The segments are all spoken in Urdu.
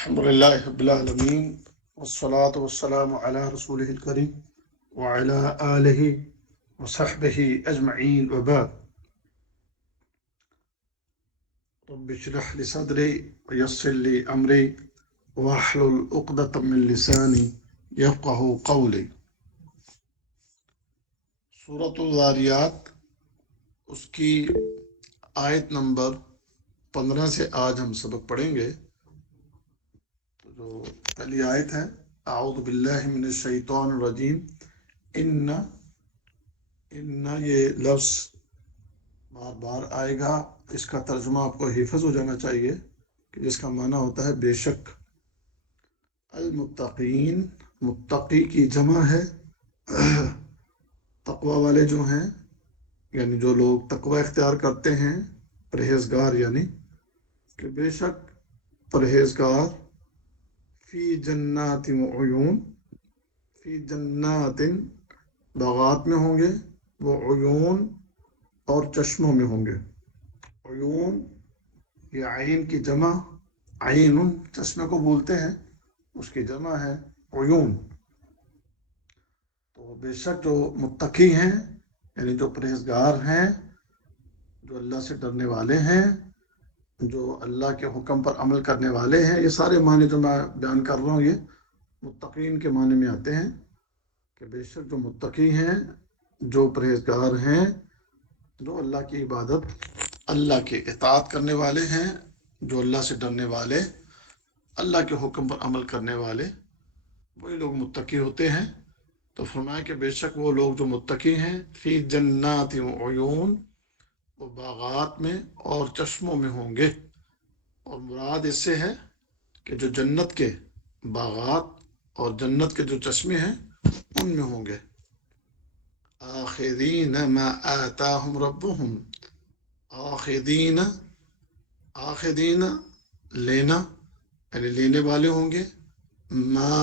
الحمد لله رب العالمين والصلاة والسلام على رسوله الكريم وعلى آله وصحبه أجمعين وبعد. رب اشرح لي صدري ويسر لي أمري واحلل عقدة من لساني يفقه قولي. سورة الذاریات اس کی آیت نمبر 15 سے آج ہم سبق پڑھیں گے. جو پہلی آیت ہے اعوذ باللہ من الشیطان الرجیم. ان یہ لفظ بار بار آئے گا. اس کا ترجمہ آپ کو حفظ ہو جانا چاہیے کہ جس کا معنی ہوتا ہے بے شک. المتقین متقی کی جمع ہے. تقوی والے جو ہیں یعنی جو لوگ تقوی اختیار کرتے ہیں، پرہیزگار، یعنی کہ بے شک پرہیزگار فی جنات و عیون، فی جنات باغات میں ہوں گے، وہ عیون اور چشموں میں ہوں گے. عیون یہ عین کی جمع، عین چشمے کو بولتے ہیں، اس کی جمع ہے عیون. تو بے شک جو متقی ہیں یعنی جو پرہیزگار ہیں، جو اللہ سے ڈرنے والے ہیں، جو اللہ کے حکم پر عمل کرنے والے ہیں، یہ سارے معنی جو میں بیان کر رہا ہوں یہ متقین کے معنی میں آتے ہیں کہ بے شک جو متقی ہیں، جو پرہیزگار ہیں، جو اللہ کی عبادت، اللہ کی اطاعت کرنے والے ہیں، جو اللہ سے ڈرنے والے، اللہ کے حکم پر عمل کرنے والے، وہی لوگ متقی ہوتے ہیں. تو فرمایا کہ بے شک وہ لوگ جو متقی ہیں فی جنات و عیون، وہ باغات میں اور چشموں میں ہوں گے. اور مراد اس سے ہے کہ جو جنت کے باغات اور جنت کے جو چشمے ہیں ان میں ہوں گے. آخذین ما آتاہم ربہم، آخذین لینا یعنی لینے والے ہوں گے، ما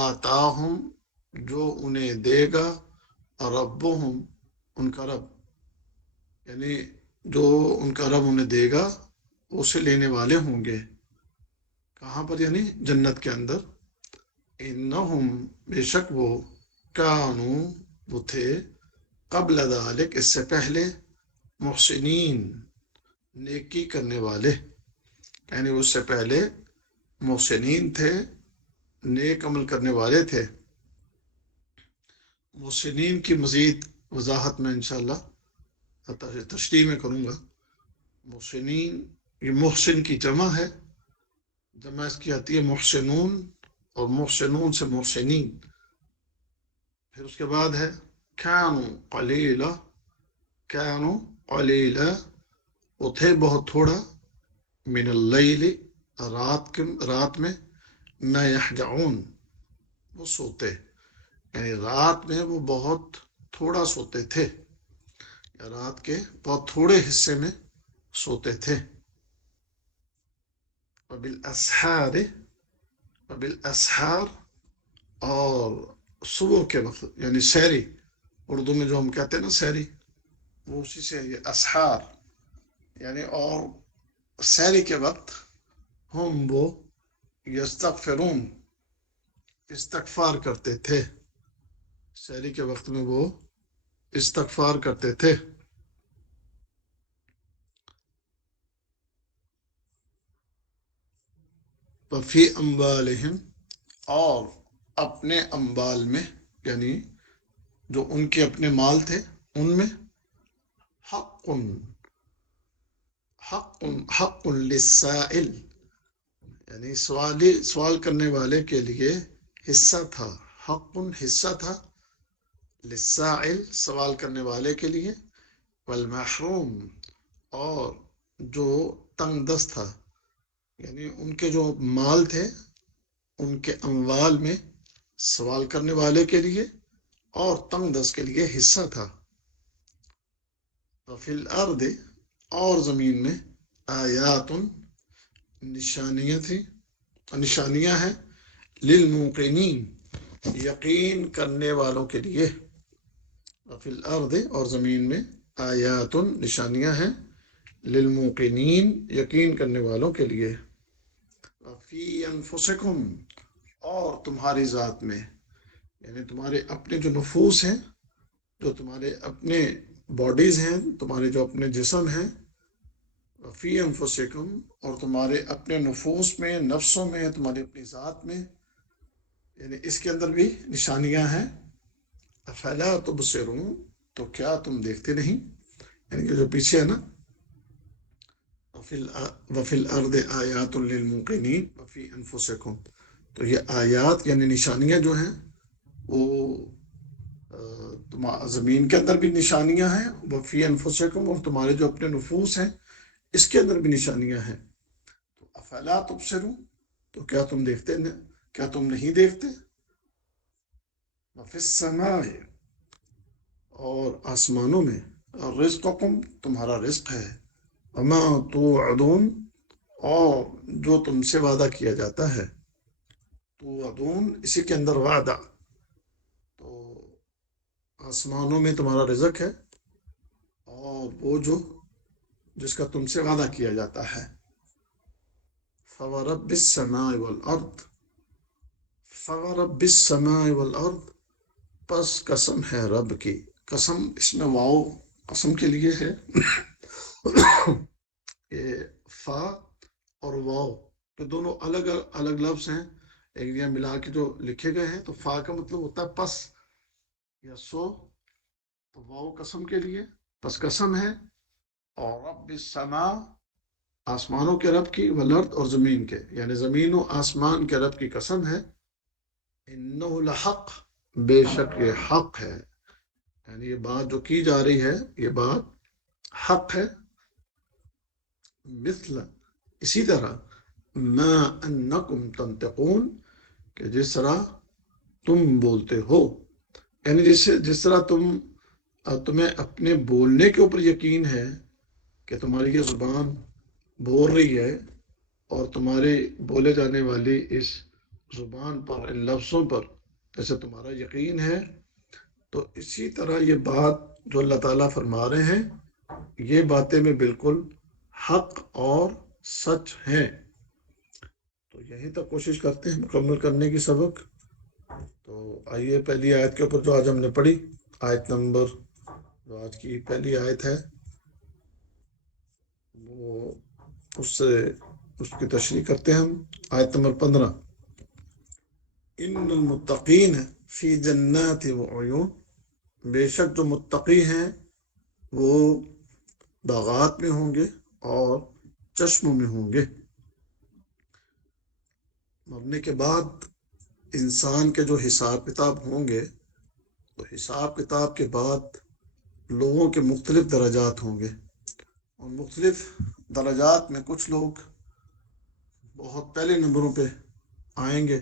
آتاہم جو انہیں دے گا، ربہم ان کا رب، یعنی جو ان کا رب انہیں دے گا اسے لینے والے ہوں گے. کہاں پر؟ یعنی جنت کے اندر. انہم بے شک وہ، کانوا وہ تھے، قبل ذالک اس سے پہلے، محسنین نیکی کرنے والے، یعنی اس سے پہلے محسنین تھے، نیک عمل کرنے والے تھے. محسنین کی مزید وضاحت میں انشاءاللہ تشریح میں کروں گا. محسنین یہ محسن کی جمع ہے، جمع اس کی آتی ہے محسنون، اور محسنون سے محسنین. پھر اس کے بعد ہے کانوا قلیلا وہ تھے بہت تھوڑا، من اللیل رات میں، ما یہجعون وہ سوتے، یعنی رات میں وہ بہت تھوڑا سوتے تھے، یا رات کے بہت تھوڑے حصے میں سوتے تھے. وبالاسحار اور صبح کے وقت، یعنی سحری، اردو میں جو ہم کہتے ہیں نا سحری، وہ اسی سے یہ اسحار، یعنی اور سحری کے وقت ہم وہ یستغفرون استغفار کرتے تھے. سحری کے وقت میں وہ استغفار کرتے تھے. وفی اموالہم اور اپنے اموال میں، یعنی جو ان کے اپنے مال تھے ان میں، حق للسائل یعنی سوال کرنے والے کے لیے حصہ تھا. حق حصہ تھا، للسائل سوال کرنے والے کے لیے، والمحروم اور جو تنگ دست تھا، یعنی ان کے جو مال تھے ان کے اموال میں سوال کرنے والے کے لیے اور تنگ دست کے لیے حصہ تھا. وفی الارض اور زمین میں، آیات نشانیاں ہیں، للموقنین یقین کرنے والوں کے لیے. وفی الارض اور زمین میں، آیات نشانیاں ہیں، للموقنین یقین کرنے والوں کے لیے. فی انفسکم، اور تمہاری ذات میں، یعنی تمہارے اپنے جو نفوس ہیں، جو تمہارے اپنے باڈیز ہیں، تمہارے جو اپنے جسم ہیں، فی انفسکم، اور تمہارے اپنے نفوس میں، نفسوں میں، تمہاری اپنی ذات میں، یعنی اس کے اندر بھی نشانیاں ہیں. افلا تبصرون، تو کیا تم دیکھتے نہیں؟ یعنی کہ جو پیچھے ہے نا، وفی الارض آیات للموقنین وفی انفسکم، تو یہ آیات یعنی نشانیاں جو ہیں وہ زمین کے اندر بھی نشانیاں ہیں، وفی انفسکم، اور تمہارے جو اپنے نفوس ہیں اس کے اندر بھی نشانیاں ہیں. تو افلا تبصرون، تو کیا تم دیکھتے، کیا تم نہیں دیکھتے؟ وفی السماء، اور آسمانوں میں، رزقکم، تمہارا رزق ہے، وما توعدون، اور جو تم سے وعدہ کیا جاتا ہے. توعدون، اسی کے اندر وعدہ، تو آسمانوں میں تمہارا رزق ہے، اور وہ جو جس کا تم سے وعدہ کیا جاتا ہے. فورب السماء والارض، فورب السماء والارض، پس قسم ہے رب کی. قسم اس میں واؤ قسم کے لیے ہے. یہ فا اور واؤ تو دونوں الگ الگ لفظ ہیں، ایک دیا ملا کے جو لکھے گئے ہیں. تو فا کا مطلب ہوتا ہے پس یا سو، تو واؤ قسم کے لیے، پس قسم ہے. اور رب السماء، آسمانوں کے رب کی، والارض، اور زمین کے، یعنی زمین و آسمان کے رب کی قسم ہے. انہ لحق، بے شک یہ حق ہے، یعنی یہ بات جو کی جا رہی ہے یہ بات حق ہے. مثل، اسی طرح، ما انکم تنطقون، کہ جس طرح تم بولتے ہو، یعنی جس طرح تمہیں اپنے بولنے کے اوپر یقین ہے کہ تمہاری یہ زبان بول رہی ہے، اور تمہارے بولے جانے والی اس زبان پر، ان لفظوں پر جیسے تمہارا یقین ہے، تو اسی طرح یہ بات جو اللہ تعالیٰ فرما رہے ہیں یہ باتیں میں بالکل حق اور سچ ہیں. تو یہیں تک کوشش کرتے ہیں مکمل کرنے کی سبق. تو آئیے پہلی آیت کے اوپر جو آج ہم نے پڑھی، آیت نمبر، جو آج کی پہلی آیت ہے، وہ اس کی تشریح کرتے ہیں ہم. آیت نمبر 15، ان المتقین فی جنات وعیون، بے شک جو متقی ہیں وہ باغات میں ہوں گے اور چشموں میں ہوں گے. مرنے کے بعد انسان کے جو حساب کتاب ہوں گے، تو حساب کتاب کے بعد لوگوں کے مختلف درجات ہوں گے. اور مختلف درجات میں کچھ لوگ بہت پہلے نمبروں پہ آئیں گے،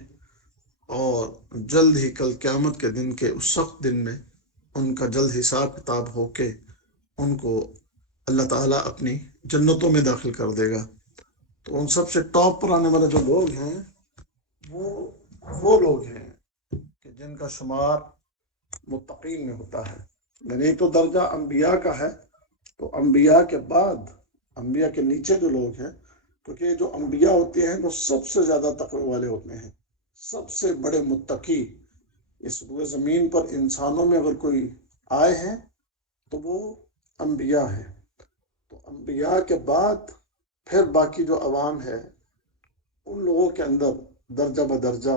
اور جلد ہی کل قیامت کے دن کے اس سخت دن میں ان کا جلد حساب کتاب ہو کے ان کو اللہ تعالیٰ اپنی جنتوں میں داخل کر دے گا. تو ان سب سے ٹاپ پر آنے والے جو لوگ ہیں وہ لوگ ہیں کہ جن کا شمار متقین میں ہوتا ہے. یعنی ایک تو درجہ انبیاء کا ہے، تو انبیاء کے بعد، انبیاء کے نیچے جو لوگ ہیں، کیونکہ جو انبیاء ہوتے ہیں وہ سب سے زیادہ تقوی والے ہوتے ہیں، سب سے بڑے متقی. اس روئے زمین پر انسانوں میں اگر کوئی آئے ہیں تو وہ انبیاء ہیں. تو انبیاء کے بعد پھر باقی جو عوام ہے، ان لوگوں کے اندر درجہ بدرجہ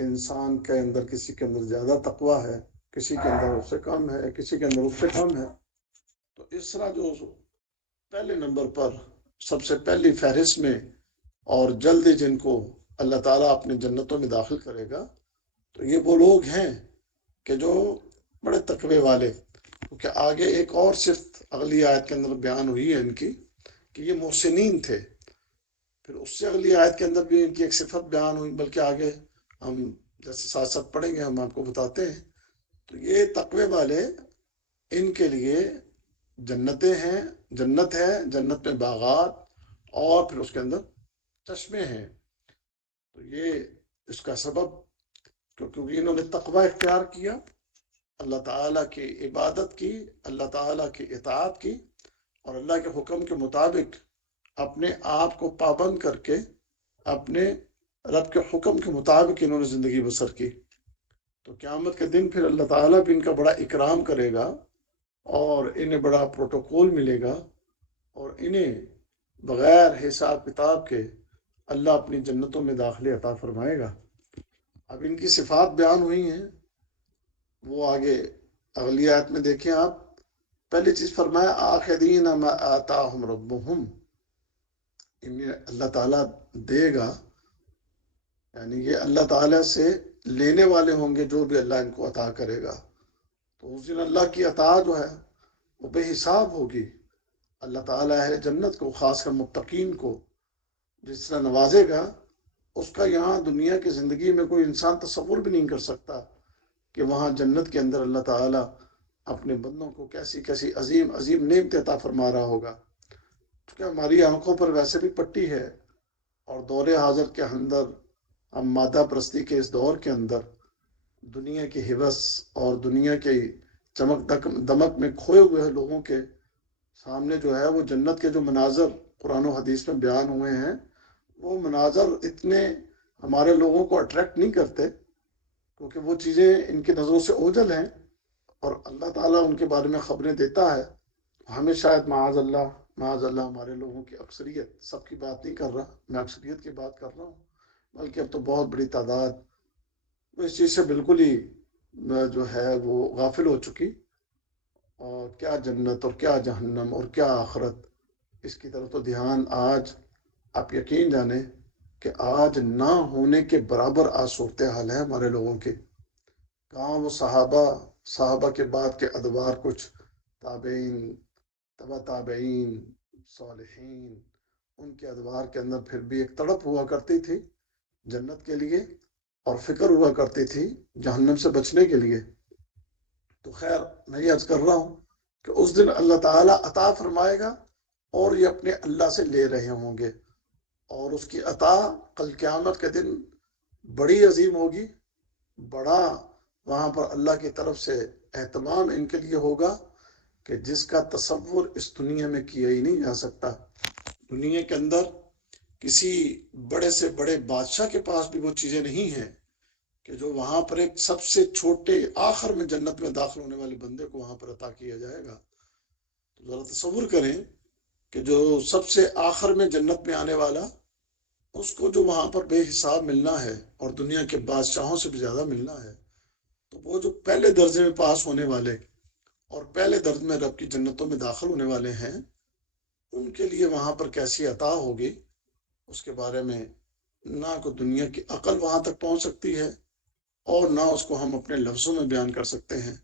انسان کے اندر کسی کے اندر زیادہ تقوی ہے، کسی کے اندر اس سے کم ہے، کسی کے اندر اس سے کم ہے. تو اس طرح جو پہلے نمبر پر سب سے پہلی فہرست میں اور جلدی جن کو اللہ تعالیٰ اپنے جنتوں میں داخل کرے گا، تو یہ وہ لوگ ہیں کہ جو بڑے تقوی والے. کیونکہ آگے ایک اور صفت اگلی آیت کے اندر بیان ہوئی ہے ان کی کہ یہ محسنین تھے. پھر اس سے اگلی آیت کے اندر بھی ان کی ایک صفت بیان ہوئی، بلکہ آگے ہم جیسے ساتھ ساتھ پڑھیں گے ہم آپ کو بتاتے ہیں. تو یہ تقوی والے، ان کے لیے جنتیں ہیں، جنت ہے، جنت میں باغات، اور پھر اس کے اندر چشمے ہیں. تو یہ اس کا سبب کیونکہ انہوں نے تقوی اختیار کیا، اللہ تعالیٰ کی عبادت کی، اللہ تعالیٰ کی اطاعت کی، اور اللہ کے حکم کے مطابق اپنے آپ کو پابند کر کے اپنے رب کے حکم کے مطابق انہوں نے زندگی بسر کی، تو قیامت کے دن پھر اللہ تعالیٰ بھی ان کا بڑا اکرام کرے گا اور انہیں بڑا پروٹوکول ملے گا، اور انہیں بغیر حساب کتاب کے اللہ اپنی جنتوں میں داخلے عطا فرمائے گا۔ اب ان کی صفات بیان ہوئی ہیں، وہ آگے اگلی آیت میں دیکھیں آپ۔ پہلی چیز فرمایا آخذین ما آتاہم ربہم، انہیں اللہ تعالیٰ دے گا، یعنی یہ اللہ تعالیٰ سے لینے والے ہوں گے جو بھی اللہ ان کو عطا کرے گا، تو اس دن اللہ کی عطا جو ہے وہ بے حساب ہوگی۔ اللہ تعالیٰ ہے جنت کو، خاص کر متقین کو جس طرح نوازے گا، اس کا یہاں دنیا کی زندگی میں کوئی انسان تصور بھی نہیں کر سکتا کہ وہاں جنت کے اندر اللہ تعالیٰ اپنے بندوں کو کیسی کیسی عظیم عظیم نعمتیں عطا فرما رہا ہوگا، کیونکہ ہماری آنکھوں پر ویسے بھی پٹی ہے، اور دور حاضر کے اندر ہم مادہ پرستی کے اس دور کے اندر دنیا کی حوث اور دنیا کے چمک دمک میں کھوئے ہوئے لوگوں کے سامنے جو ہے وہ جنت کے جو مناظر قرآن و حدیث میں بیان ہوئے ہیں، وہ مناظر اتنے ہمارے لوگوں کو اٹریکٹ نہیں کرتے، کیونکہ وہ چیزیں ان کی نظروں سے اوجھل ہیں، اور اللہ تعالیٰ ان کے بارے میں خبریں دیتا ہے۔ ہمیں شاید معاذ اللہ ہمارے لوگوں کی اکثریت، سب کی بات نہیں کر رہا میں، اکثریت کی بات کر رہا ہوں، بلکہ اب تو بہت بڑی تعداد وہ اس چیز سے بالکل ہی جو ہے وہ غافل ہو چکی، اور کیا جنت اور کیا جہنم اور کیا آخرت، اس کی طرف تو دھیان آج آپ یقین جانیں کہ آج نہ ہونے کے برابر آج صورتحال ہے ہمارے لوگوں کی۔ کہاں وہ صحابہ کے بعد کے ادوار، کچھ تابعین، تبع تابعین، صالحین، ان کے ادوار کے اندر پھر بھی ایک تڑپ ہوا کرتی تھی جنت کے لیے، اور فکر ہوا کرتی تھی جہنم سے بچنے کے لیے۔ تو خیر میں یہ عرض کر رہا ہوں کہ اس دن اللہ تعالیٰ عطا فرمائے گا اور یہ اپنے اللہ سے لے رہے ہوں گے، اور اس کی عطا کل قیامت کے دن بڑی عظیم ہوگی، بڑا وہاں پر اللہ کی طرف سے اہتمام ان کے لیے ہوگا کہ جس کا تصور اس دنیا میں کیا ہی نہیں جا سکتا۔ دنیا کے اندر کسی بڑے سے بڑے بادشاہ کے پاس بھی وہ چیزیں نہیں ہیں کہ جو وہاں پر ایک سب سے چھوٹے آخر میں جنت میں داخل ہونے والے بندے کو وہاں پر عطا کیا جائے گا۔ تو ذرا تصور کریں کہ جو سب سے آخر میں جنت میں آنے والا، اس کو جو وہاں پر بے حساب ملنا ہے اور دنیا کے بادشاہوں سے بھی زیادہ ملنا ہے، تو وہ جو پہلے درجے میں پاس ہونے والے اور پہلے درجے میں رب کی جنتوں میں داخل ہونے والے ہیں، ان کے لیے وہاں پر کیسی عطا ہوگی، اس کے بارے میں نہ کوئی دنیا کی عقل وہاں تک پہنچ سکتی ہے، اور نہ اس کو ہم اپنے لفظوں میں بیان کر سکتے ہیں۔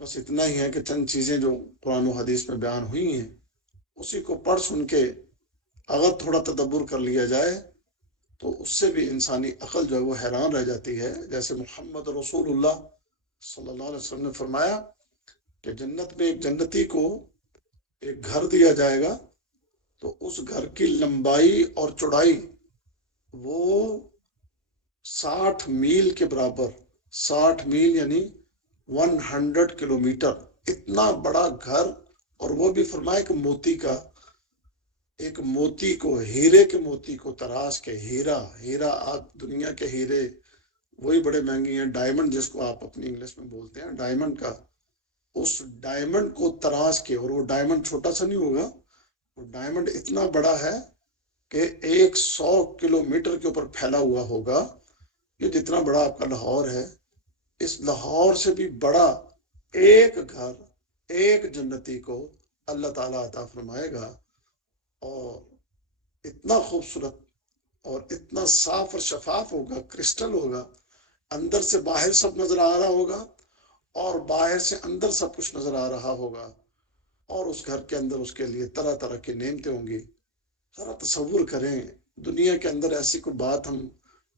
بس اتنا ہی ہے کہ چند چیزیں جو قرآن و حدیث میں بیان ہوئی ہیں، اسی کو پڑھ سن کے اگر تھوڑا تدبر کر لیا جائے تو اس سے بھی انسانی عقل جو ہے وہ حیران رہ جاتی ہے۔ جیسے محمد رسول اللہ صلی اللہ علیہ وسلم نے فرمایا کہ جنت میں ایک جنتی کو ایک گھر دیا جائے گا، تو اس گھر کی لمبائی اور چوڑائی وہ 60 میل کے برابر، 60 میل یعنی 100 کلومیٹر، اتنا بڑا گھر، اور وہ بھی فرمایا کہ موتی کا، ایک موتی کو، ہیرے کے موتی کو تراش کے، ہیرا آپ دنیا کے ہیرے وہی بڑے مہنگے ہیں، ڈائمنڈ جس کو آپ اپنی انگلش میں بولتے ہیں ڈائمنڈ کا، اس ڈائمنڈ کو تراش کے، اور وہ ڈائمنڈ چھوٹا سا نہیں ہوگا، وہ ڈائمنڈ اتنا بڑا ہے کہ 100 کلومیٹر کے اوپر پھیلا ہوا ہوگا۔ یہ جتنا بڑا آپ کا لاہور ہے، اس لاہور سے بھی بڑا ایک گھر ایک جنتی کو اللہ تعالیٰ عطا فرمائے گا، اور اتنا خوبصورت اور اتنا صاف اور شفاف ہوگا، کرسٹل ہوگا، اندر سے باہر سب نظر آ رہا ہوگا اور باہر سے اندر سب کچھ نظر آ رہا ہوگا، اور اس گھر کے اندر اس کے لیے طرح طرح کی نعمتیں ہوں گی۔ ذرا تصور کریں دنیا کے اندر ایسی کوئی بات ہم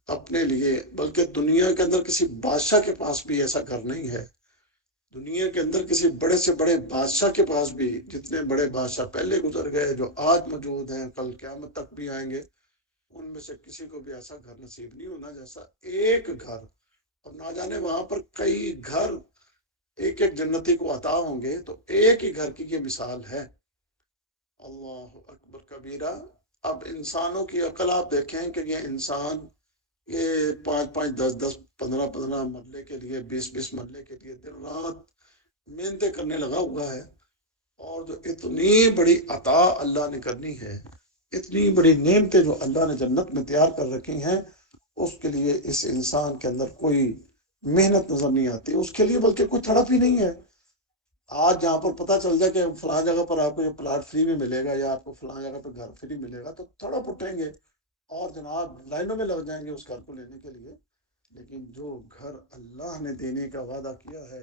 اپنے لیے، بلکہ دنیا کے اندر کسی بادشاہ کے پاس بھی ایسا گھر نہیں ہے، دنیا کے اندر کسی بڑے سے بڑے بادشاہ کے پاس بھی، جتنے بڑے بادشاہ پہلے گزر گئے جو آج موجود ہیں کل قیامت تک بھی آئیں گے، ان میں سے کسی کو بھی ایسا گھر نصیب نہیں ہونا جیسا ایک گھر، اور نہ جانے وہاں پر کئی گھر ایک ایک جنتی کو عطا ہوں گے، تو ایک ہی گھر کی یہ مثال ہے۔ اللہ اکبر کبیرہ، اب انسانوں کی عقل آپ دیکھیں کہ یہ انسان یہ 5 5 10 10 15 15 مرلے کے لیے 20 20 مرلے کے لیے دن رات محنتیں کرنے لگا ہوا ہے، اور جو اتنی بڑی عطا اللہ نے کرنی ہے، اتنی بڑی نعمتیں جو اللہ نے جنت میں تیار کر رکھی ہیں، اس کے لیے اس انسان کے اندر کوئی محنت نظر نہیں آتی اس کے لیے، بلکہ کوئی تڑپ ہی نہیں ہے۔ آج جہاں پر پتہ چل جائے کہ فلاں جگہ پر آپ کو یہ پلاٹ فری میں ملے گا یا آپ کو فلاں جگہ پہ گھر فری ملے گا تو تڑپ اٹھیں گے اور جناب لائنوں میں لگ جائیں گے اس گھر کو لینے کے لیے۔ لیکن جو گھر اللہ نے دینے کا وعدہ کیا ہے،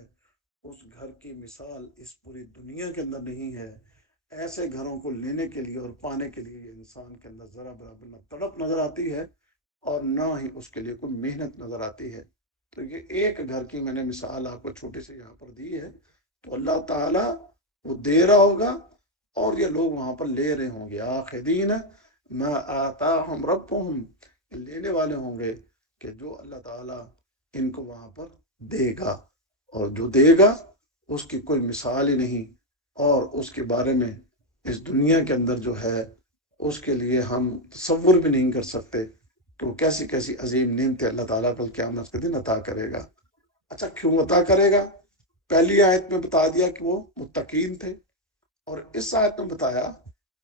اس گھر کی مثال اس پوری دنیا کے اندر نہیں ہے۔ ایسے گھروں کو لینے کے لیے اور پانے کے لیے یہ انسان کے اندر ذرا برابر نہ تڑپ نظر آتی ہے اور نہ ہی اس کے لیے کوئی محنت نظر آتی ہے۔ تو یہ ایک گھر کی میں نے مثال آپ کو چھوٹی سی یہاں پر دی ہے۔ تو اللہ تعالیٰ وہ دے رہا ہوگا اور یہ لوگ وہاں پر لے رہے ہوں گے، آخذین ما آتاہم ربہم، لینے والے ہوں گے کہ جو اللہ تعالیٰ ان کو وہاں پر دے گا، اور جو دے گا اس کی کوئی مثال ہی نہیں، اور اس کے بارے میں اس دنیا کے اندر جو ہے اس کے لیے ہم تصور بھی نہیں کر سکتے کہ وہ کیسی کیسی عظیم نعمتیں اللہ تعالیٰ کل قیامت کے دن عطا کرے گا۔ اچھا کیوں عطا کرے گا؟ پہلی آیت میں بتا دیا کہ وہ متقین تھے، اور اس آیت میں بتایا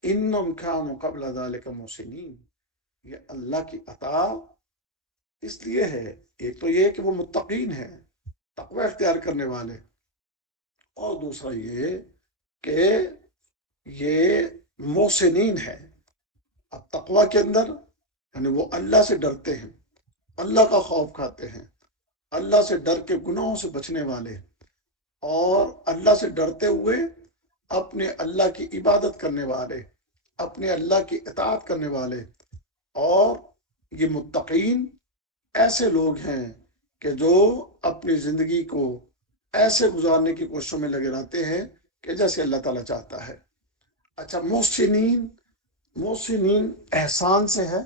انہم کانوا قبل ذلک محسنین، یہ اللہ کی عطا اس لیے ہے، ایک تو یہ کہ وہ متقین ہیں، تقوی اختیار کرنے والے، اور دوسرا یہ کہ یہ محسنین ہے۔ اب تقوی کے اندر یعنی وہ اللہ سے ڈرتے ہیں، اللہ کا خوف کھاتے ہیں، اللہ سے ڈر کے گناہوں سے بچنے والے، اور اللہ سے ڈرتے ہوئے اپنے اللہ کی عبادت کرنے والے، اپنے اللہ کی اطاعت کرنے والے۔ اور یہ متقین ایسے لوگ ہیں کہ جو اپنی زندگی کو ایسے گزارنے کی کوششوں میں لگے رہتے ہیں کہ جیسے اللہ تعالیٰ چاہتا ہے۔ اچھا محسنین، محسنین احسان سے ہے،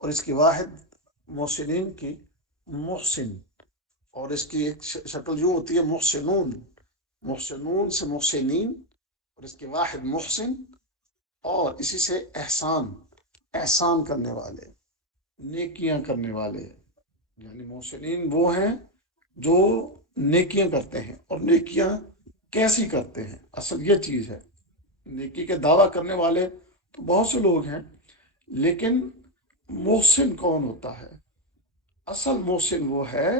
اور اس کی واحد محسنین کی محسن، اور اس کی ایک شکل جو ہوتی ہے محسنون، محسنون سے محسنین، اور اس کی واحد محسن، اور اسی سے احسان، احسان کرنے والے، نیکیاں کرنے والے۔ یعنی محسنین وہ ہیں جو نیکیاں کرتے ہیں، اور نیکیاں کیسی کرتے ہیں، اصل یہ چیز ہے۔ نیکی کے دعویٰ کرنے والے تو بہت سے لوگ ہیں، لیکن محسن کون ہوتا ہے؟ اصل محسن وہ ہے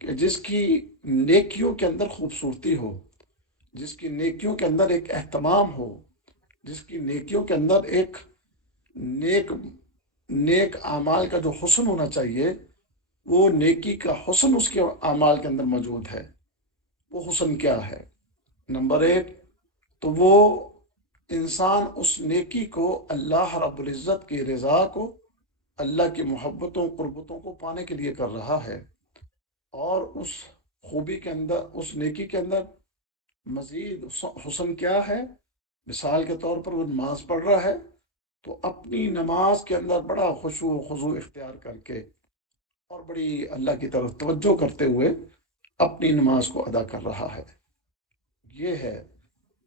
کہ جس کی نیکیوں کے اندر خوبصورتی ہو، جس کی نیکیوں کے اندر ایک اہتمام ہو، جس کی نیکیوں کے اندر ایک نیک اعمال کا جو حسن ہونا چاہیے، وہ نیکی کا حسن اس کے اعمال کے اندر موجود ہے۔ وہ حسن کیا ہے؟ نمبر ایک تو وہ انسان اس نیکی کو اللہ رب العزت کی رضا کو، اللہ کی محبتوں قربتوں کو پانے کے لیے کر رہا ہے، اور اس خوبی کے اندر، اس نیکی کے اندر مزید حسن کیا ہے؟ مثال کے طور پر وہ نماز پڑھ رہا ہے تو اپنی نماز کے اندر بڑا خشوع و خضوع اختیار کر کے اور بڑی اللہ کی طرف توجہ کرتے ہوئے اپنی نماز کو ادا کر رہا ہے۔ یہ ہے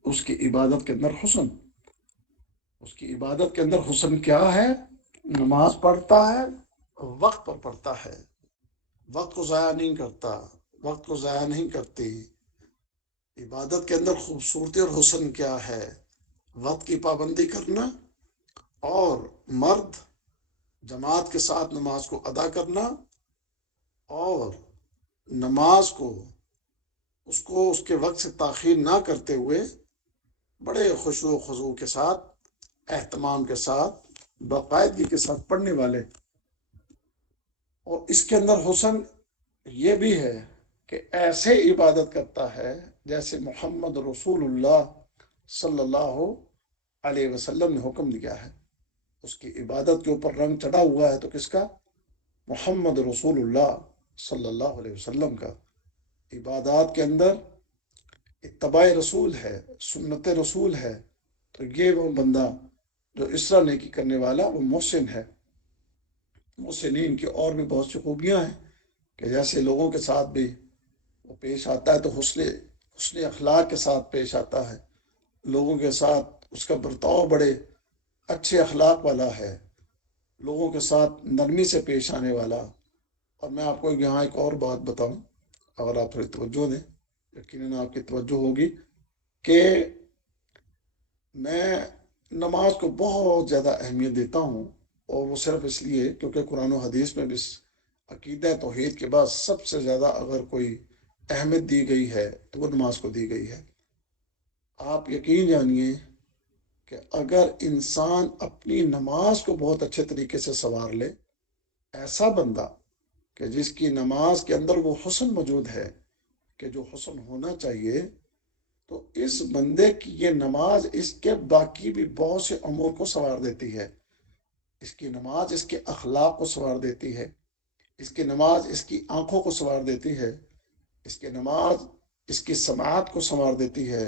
اس کی عبادت کے اندر حسن۔ اس کی عبادت کے اندر حسن کیا ہے؟ نماز پڑھتا ہے، وقت پر پڑھتا ہے، وقت کو ضائع نہیں کرتا، وقت کو ضائع نہیں کرتی۔ عبادت کے اندر خوبصورتی اور حسن کیا ہے؟ وقت کی پابندی کرنا، اور مرد جماعت کے ساتھ نماز کو ادا کرنا، اور نماز کو اس کے وقت سے تاخیر نہ کرتے ہوئے بڑے خشوع و خضوع کے ساتھ، اہتمام کے ساتھ، باقاعدگی کے ساتھ پڑھنے والے۔ اور اس کے اندر حسن یہ بھی ہے کہ ایسے عبادت کرتا ہے جیسے محمد رسول اللہ صلی اللہ علیہ وسلم نے حکم دیا ہے۔ اس کی عبادت کے اوپر رنگ چڑھا ہوا ہے تو کس کا؟ محمد رسول اللہ صلی اللہ علیہ وسلم کا۔ عبادات کے اندر اتباع رسول ہے، سنت رسول ہے، تو یہ وہ بندہ جو اس طرح نیکی کرنے والا وہ محسن ہے۔ محسنین کی اور بھی بہت سی خوبیاں ہیں کہ جیسے لوگوں کے ساتھ بھی وہ پیش آتا ہے تو حسن اخلاق کے ساتھ پیش آتا ہے، لوگوں کے ساتھ اس کا برتاؤ بڑے اچھے اخلاق والا ہے، لوگوں کے ساتھ نرمی سے پیش آنے والا۔ اور میں آپ کو یہاں ایک اور بات بتاؤں، اگر آپ تھوڑی توجہ دیں، یقیناً آپ کی توجہ ہوگی کہ میں نماز کو بہت زیادہ اہمیت دیتا ہوں، اور وہ صرف اس لیے کیونکہ قرآن و حدیث میں بھی عقیدہ توحید کے بعد سب سے زیادہ اگر کوئی اہمیت دی گئی ہے تو وہ نماز کو دی گئی ہے۔ آپ یقین جانیے کہ اگر انسان اپنی نماز کو بہت اچھے طریقے سے سنوار لے، ایسا بندہ کہ جس کی نماز کے اندر وہ حسن موجود ہے کہ جو حسن ہونا چاہیے، تو اس بندے کی یہ نماز اس کے باقی بھی بہت سے امور کو سنوار دیتی ہے۔ اس کی نماز اس کے اخلاق کو سنوار دیتی ہے، اس کی نماز اس کی آنکھوں کو سنوار دیتی ہے، اس کی نماز اس کی سماعت کو سنوار دیتی ہے،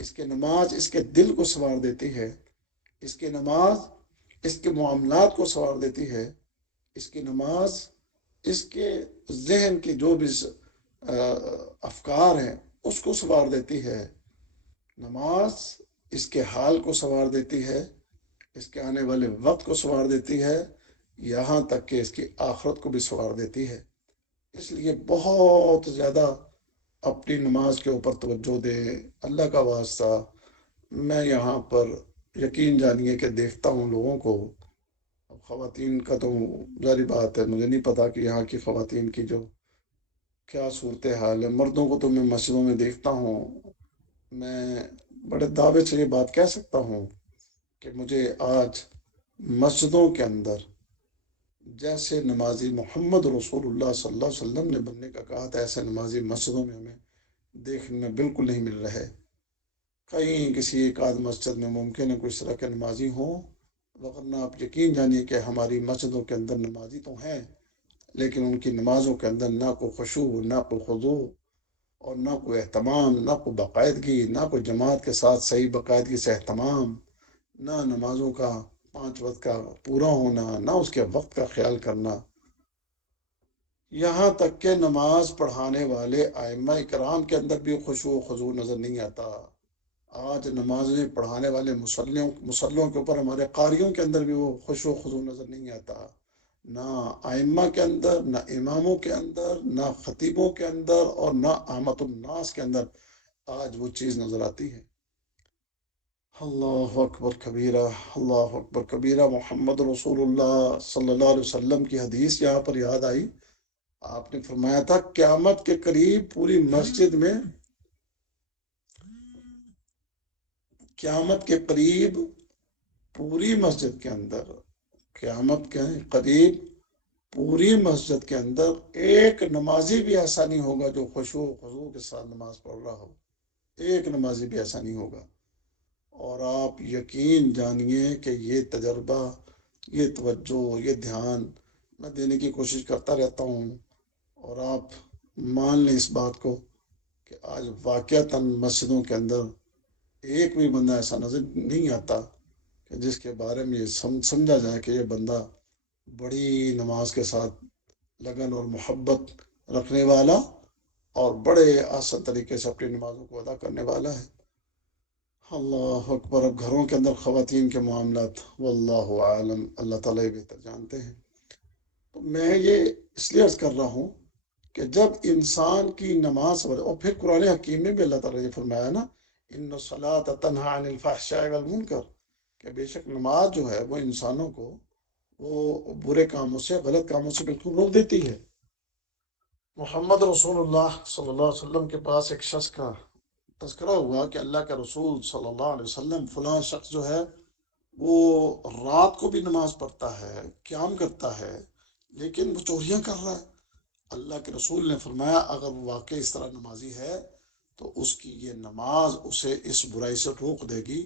اس کی نماز اس کے دل کو سنوار دیتی ہے، اس کی نماز اس کے معاملات کو سنوار دیتی ہے، اس کی نماز اس کے ذہن کے جو بھی افکار ہیں اس کو سنوار دیتی ہے۔ نماز اس کے حال کو سنوار دیتی ہے، اس کے آنے والے وقت کو سنوار دیتی ہے، یہاں تک کہ اس کی آخرت کو بھی سنوار دیتی ہے۔ اس لیے بہت زیادہ اپنی نماز کے اوپر توجہ دیں، اللہ کا واسطہ۔ میں یہاں پر یقین جانیے کہ دیکھتا ہوں لوگوں کو، اب خواتین کا تو ظاہری بات ہے، مجھے نہیں پتا کہ یہاں کی خواتین کی جو کیا صورتحال ہے، مردوں کو تو میں مسجدوں میں دیکھتا ہوں۔ میں بڑے دعوے سے یہ بات کہہ سکتا ہوں کہ مجھے آج مسجدوں کے اندر جیسے نمازی محمد رسول اللہ صلی اللہ علیہ وسلم نے بننے کا کہا تھا، ایسے نمازی مسجدوں میں ہمیں دیکھنے میں بالکل نہیں مل رہے۔ کہیں کسی ایک آدھ مسجد میں ممکن ہے کچھ طرح کے نمازی ہوں، ورنہ آپ یقین جانیے کہ ہماری مسجدوں کے اندر نمازی تو ہیں، لیکن ان کی نمازوں کے اندر نہ کوئی خشوع، نہ کوئی خضوع، اور نہ کوئی اہتمام، نہ کوئی باقاعدگی، نہ کوئی جماعت کے ساتھ صحیح باقاعدگی سے اہتمام، نہ نمازوں کا 5 وقت کا پورا ہونا، نہ اس کے وقت کا خیال کرنا۔ یہاں تک کہ نماز پڑھانے والے ائمہ کرام کے اندر بھی خشوع و خضوع نظر نہیں آتا۔ آج نمازیں پڑھانے والے مسلوں کے اوپر ہمارے قاریوں کے اندر بھی وہ خشوع و خضوع نظر نہیں آتا، نہ ائمہ کے اندر، نہ اماموں کے اندر، نہ خطیبوں کے اندر، اور نہ عامت الناس کے اندر آج وہ چیز نظر آتی ہے۔ اللہ اکبر کبیرہ، اللہ اکبر کبیرہ۔ محمد رسول اللہ صلی اللہ علیہ وسلم کی حدیث یہاں پر یاد آئی۔ آپ نے فرمایا تھا قیامت کے قریب پوری مسجد میں، قیامت کے قریب پوری مسجد کے اندر، قیامت کے قریب پوری مسجد کے اندر ایک نمازی بھی ایسا نہیں ہوگا جو خشوع و خضوع کے ساتھ نماز پڑھ رہا ہو، ایک نمازی بھی ایسا نہیں ہوگا۔ اور آپ یقین جانیے کہ یہ تجربہ، یہ توجہ، یہ دھیان میں دینے کی کوشش کرتا رہتا ہوں، اور آپ مان لیں اس بات کو کہ آج واقعتاً مسجدوں کے اندر ایک بھی بندہ ایسا نظر نہیں آتا کہ جس کے بارے میں یہ سمجھا جائے کہ یہ بندہ بڑی نماز کے ساتھ لگن اور محبت رکھنے والا اور بڑے آسان طریقے سے اپنی نمازوں کو ادا کرنے والا ہے۔ اللہ اکبر۔ اب گھروں کے اندر خواتین کے معاملات واللہ عالم، اللہ تعالیٰ ہی بہتر جانتے ہیں۔ تو میں یہ اس لیے عرض کر رہا ہوں کہ جب انسان کی نماز، اور پھر قرآن حکیم میں بھی اللہ تعالیٰ نے فرمایا نا، ان الصلاۃ تنہی عن الفحشاء والمنکر، کہ بے شک نماز جو ہے وہ انسانوں کو وہ برے کاموں سے، غلط کاموں سے بالکل روک دیتی ہے۔ محمد رسول اللہ صلی اللہ علیہ وسلم کے پاس ایک شخص کا تذکرہ ہوا کہ اللہ کے رسول صلی اللہ علیہ وسلم، فلاں شخص جو ہے وہ رات کو بھی نماز پڑھتا ہے، قیام کرتا ہے، لیکن وہ چوریاں کر رہا ہے۔ اللہ کے رسول نے فرمایا اگر وہ واقعی اس طرح نمازی ہے تو اس کی یہ نماز اسے اس برائی سے روک دے گی،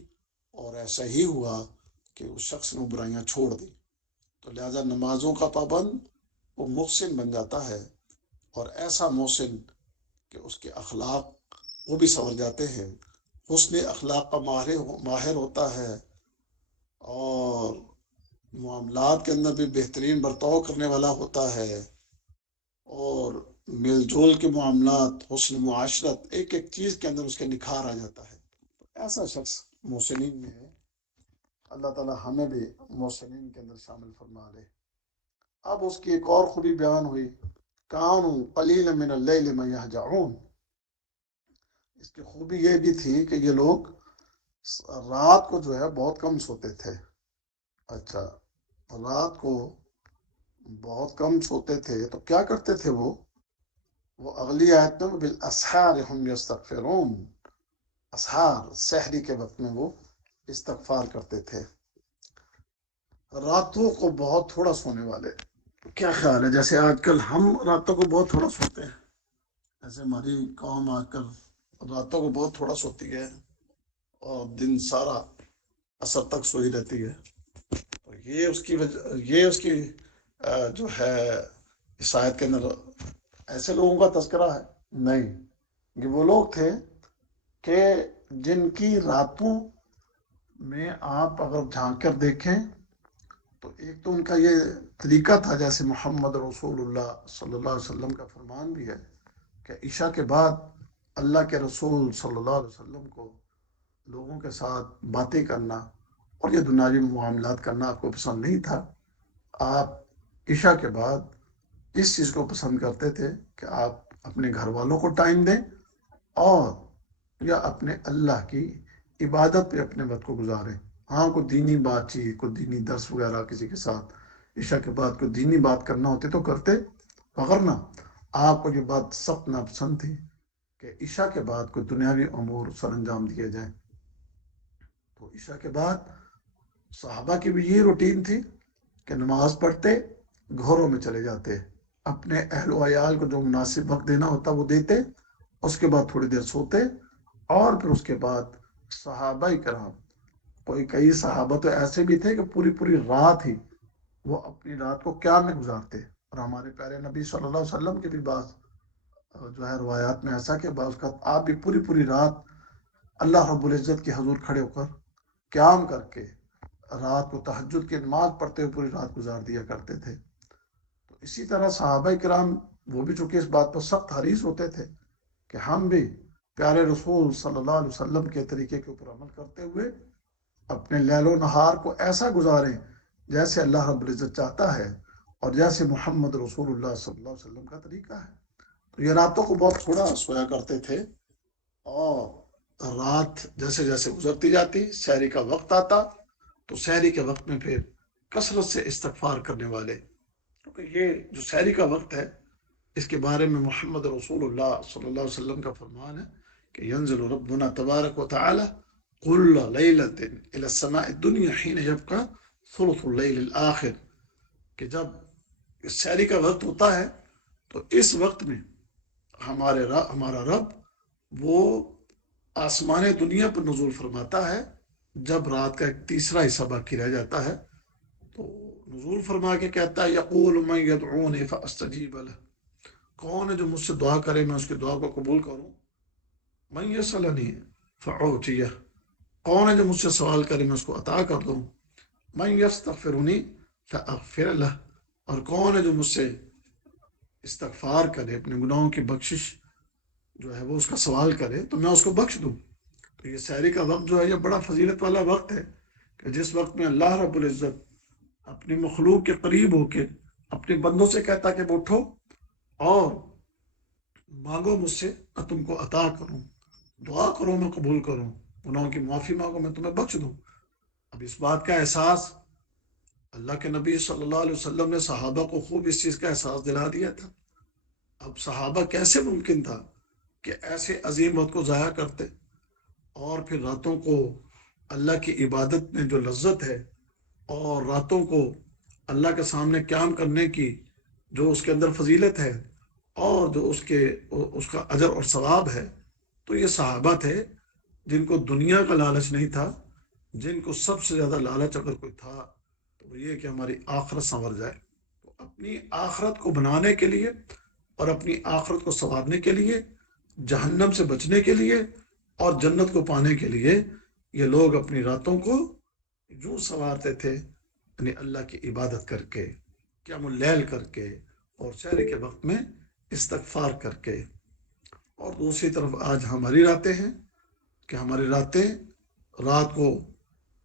اور ایسا ہی ہوا کہ اس شخص نے برائیاں چھوڑ دی۔ تو لہذا نمازوں کا پابند وہ محسن بن جاتا ہے، اور ایسا محسن کہ اس کے اخلاق وہ بھی سنور جاتے ہیں، حسن اخلاق کا ماہر ہوتا ہے، اور معاملات کے اندر بھی بہترین برتاؤ کرنے والا ہوتا ہے، اور مل جول کے معاملات، حسن معاشرت، ایک ایک چیز کے اندر اس کے نکھار آ جاتا ہے۔ ایسا شخص محسنین میں ہے۔ اللہ تعالی ہمیں بھی محسنین کے اندر شامل فرما لے۔ اب اس کی ایک اور خوبی بیان ہوئی، کانوا قلیلا من اللیل ما یہجعون۔ اس کی خوبی یہ بھی تھی کہ یہ لوگ رات کو جو ہے بہت کم سوتے تھے۔ اچھا، رات کو بہت کم سوتے تھے تو کیا کرتے تھے وہ اگلی آیت میں بالاسحار ہم یستغفرون، اسحار سحری کے وقت میں وہ استغفار کرتے تھے۔ راتوں کو بہت تھوڑا سونے والے، کیا خیال ہے جیسے آج کل ہم راتوں کو بہت تھوڑا سوتے ہیں، ایسے ہماری قوم آج کل راتوں کو بہت تھوڑا سوتی ہے اور دن سارا اثر تک سوئی رہتی ہے۔ تو یہ اس کی وجہ، یہ اس کی جو ہے اس آیت کے اندر ایسے لوگوں کا تذکرہ ہے نہیں، یہ وہ لوگ تھے کہ جن کی راتوں میں آپ اگر جھانک کر دیکھیں تو ایک تو ان کا یہ طریقہ تھا، جیسے محمد رسول اللہ صلی اللہ علیہ وسلم کا فرمان بھی ہے کہ عشاء کے بعد اللہ کے رسول صلی اللہ علیہ وسلم کو لوگوں کے ساتھ باتیں کرنا اور یہ دنیاوی معاملات کرنا آپ کو پسند نہیں تھا۔ آپ عشاء کے بعد اس چیز کو پسند کرتے تھے کہ آپ اپنے گھر والوں کو ٹائم دیں اور یا اپنے اللہ کی عبادت پہ اپنے وقت کو گزاریں۔ ہاں کوئی دینی بات چیت، کوئی دینی درس وغیرہ کسی کے ساتھ عشاء کے بعد کوئی دینی بات کرنا ہوتی تو کرتے، وغیرہ آپ کو یہ بات سخت ناپسند تھی کہ عشاء کے بعد کوئی دنیاوی امور سر انجام دیے جائیں۔ تو عشاء کے بعد صحابہ کی بھی یہ روٹین تھی کہ نماز پڑھتے گھروں میں چلے جاتے، اپنے اہل و عیال کو جو مناسب وقت دینا ہوتا وہ دیتے، اس کے بعد تھوڑی دیر سوتے اور پھر اس کے بعد صحابہ کرام، کئی صحابہ تو ایسے بھی تھے کہ پوری پوری رات ہی وہ اپنی رات کو قیام میں گزارتے، اور ہمارے پیارے نبی صلی اللہ علیہ وسلم کے بھی بعض جو ہے روایات میں ایسا کہ بعض کا آپ بھی پوری پوری رات اللہ رب العزت کے حضور کھڑے ہو کر قیام کر کے رات کو تہجد کی نماز پڑھتے ہوئے پوری رات گزار دیا کرتے تھے۔ تو اسی طرح صحابہ کرام وہ بھی چونکہ اس بات پر سخت حریص ہوتے تھے کہ ہم بھی پیارے رسول صلی اللہ علیہ وسلم کے طریقے کے اوپر عمل کرتے ہوئے اپنے لیل و نہار کو ایسا گزاریں جیسے اللہ رب العزت چاہتا ہے اور جیسے محمد رسول اللہ صلی اللہ علیہ وسلم کا طریقہ ہے۔ تو یہ راتوں کو بہت تھوڑا سویا کرتے تھے، اور رات جیسے جیسے گزرتی جاتی سحری کا وقت آتا تو سحری کے وقت میں پھر کثرت سے استغفار کرنے والے، کیونکہ یہ جو سحری کا وقت ہے اس کے بارے میں محمد رسول اللہ صلی اللہ علیہ وسلم کا فرمان ہے کہ ینزل ربنا تبارک و تعالی كل ليلة إلى السماء الدنيا حين يبقى ثلث الليل الآخر، کہ جب سحری کا وقت ہوتا ہے تو اس وقت میں ہمارا رب وہ آسمان دنیا پر نزول فرماتا ہے جب رات کا ایک تیسرا حصہ باقی رہ جاتا ہے، تو نزول فرما کے کہتا ہے یقول من یدعونی فاستجیب لہ، کون ہے جو مجھ سے دعا کرے میں اس کی دعا کو قبول کروں، من یسألنی فاعطیہ، کون ہے جو مجھ سے سوال کرے میں اس کو عطا کر دوں، من یستغفرنی فاغفر لہ، اور کون ہے جو مجھ سے استغفار کرے اپنے گناہوں کی بخشش جو ہے وہ اس کا سوال کرے تو میں اس کو بخش دوں۔ تو یہ سحری کا وقت جو ہے یہ بڑا فضیلت والا وقت ہے کہ جس وقت میں اللہ رب العزت اپنی مخلوق کے قریب ہو کے اپنے بندوں سے کہتا کہ اٹھو اور مانگو مجھ سے میں تم کو عطا کروں، دعا کرو میں قبول کروں، گناہوں کی معافی مانگو میں تمہیں بخش دوں۔ اب اس بات کا احساس اللہ کے نبی صلی اللہ علیہ وسلم نے صحابہ کو خوب اس چیز کا احساس دلا دیا تھا۔ اب صحابہ کیسے ممکن تھا کہ ایسے عظیم وقت کو ضائع کرتے اور پھر راتوں کو اللہ کی عبادت میں جو لذت ہے اور راتوں کو اللہ کے سامنے قیام کرنے کی جو اس کے اندر فضیلت ہے اور جو اس کا اجر اور ثواب ہے، تو یہ صحابہ تھے جن کو دنیا کا لالچ نہیں تھا، جن کو سب سے زیادہ لالچ اگر کوئی تھا تو وہ یہ کہ ہماری آخرت سنور جائے۔ تو اپنی آخرت کو بنانے کے لیے اور اپنی آخرت کو سنوارنے کے لیے، جہنم سے بچنے کے لیے اور جنت کو پانے کے لیے یہ لوگ اپنی راتوں کو یوں سنوارتے تھے، یعنی اللہ کی عبادت کر کے، قیام اللیل کر کے، اور سحر کے وقت میں استغفار کر کے۔ اور دوسری طرف آج ہماری راتیں ہیں کہ ہماری راتیں رات کو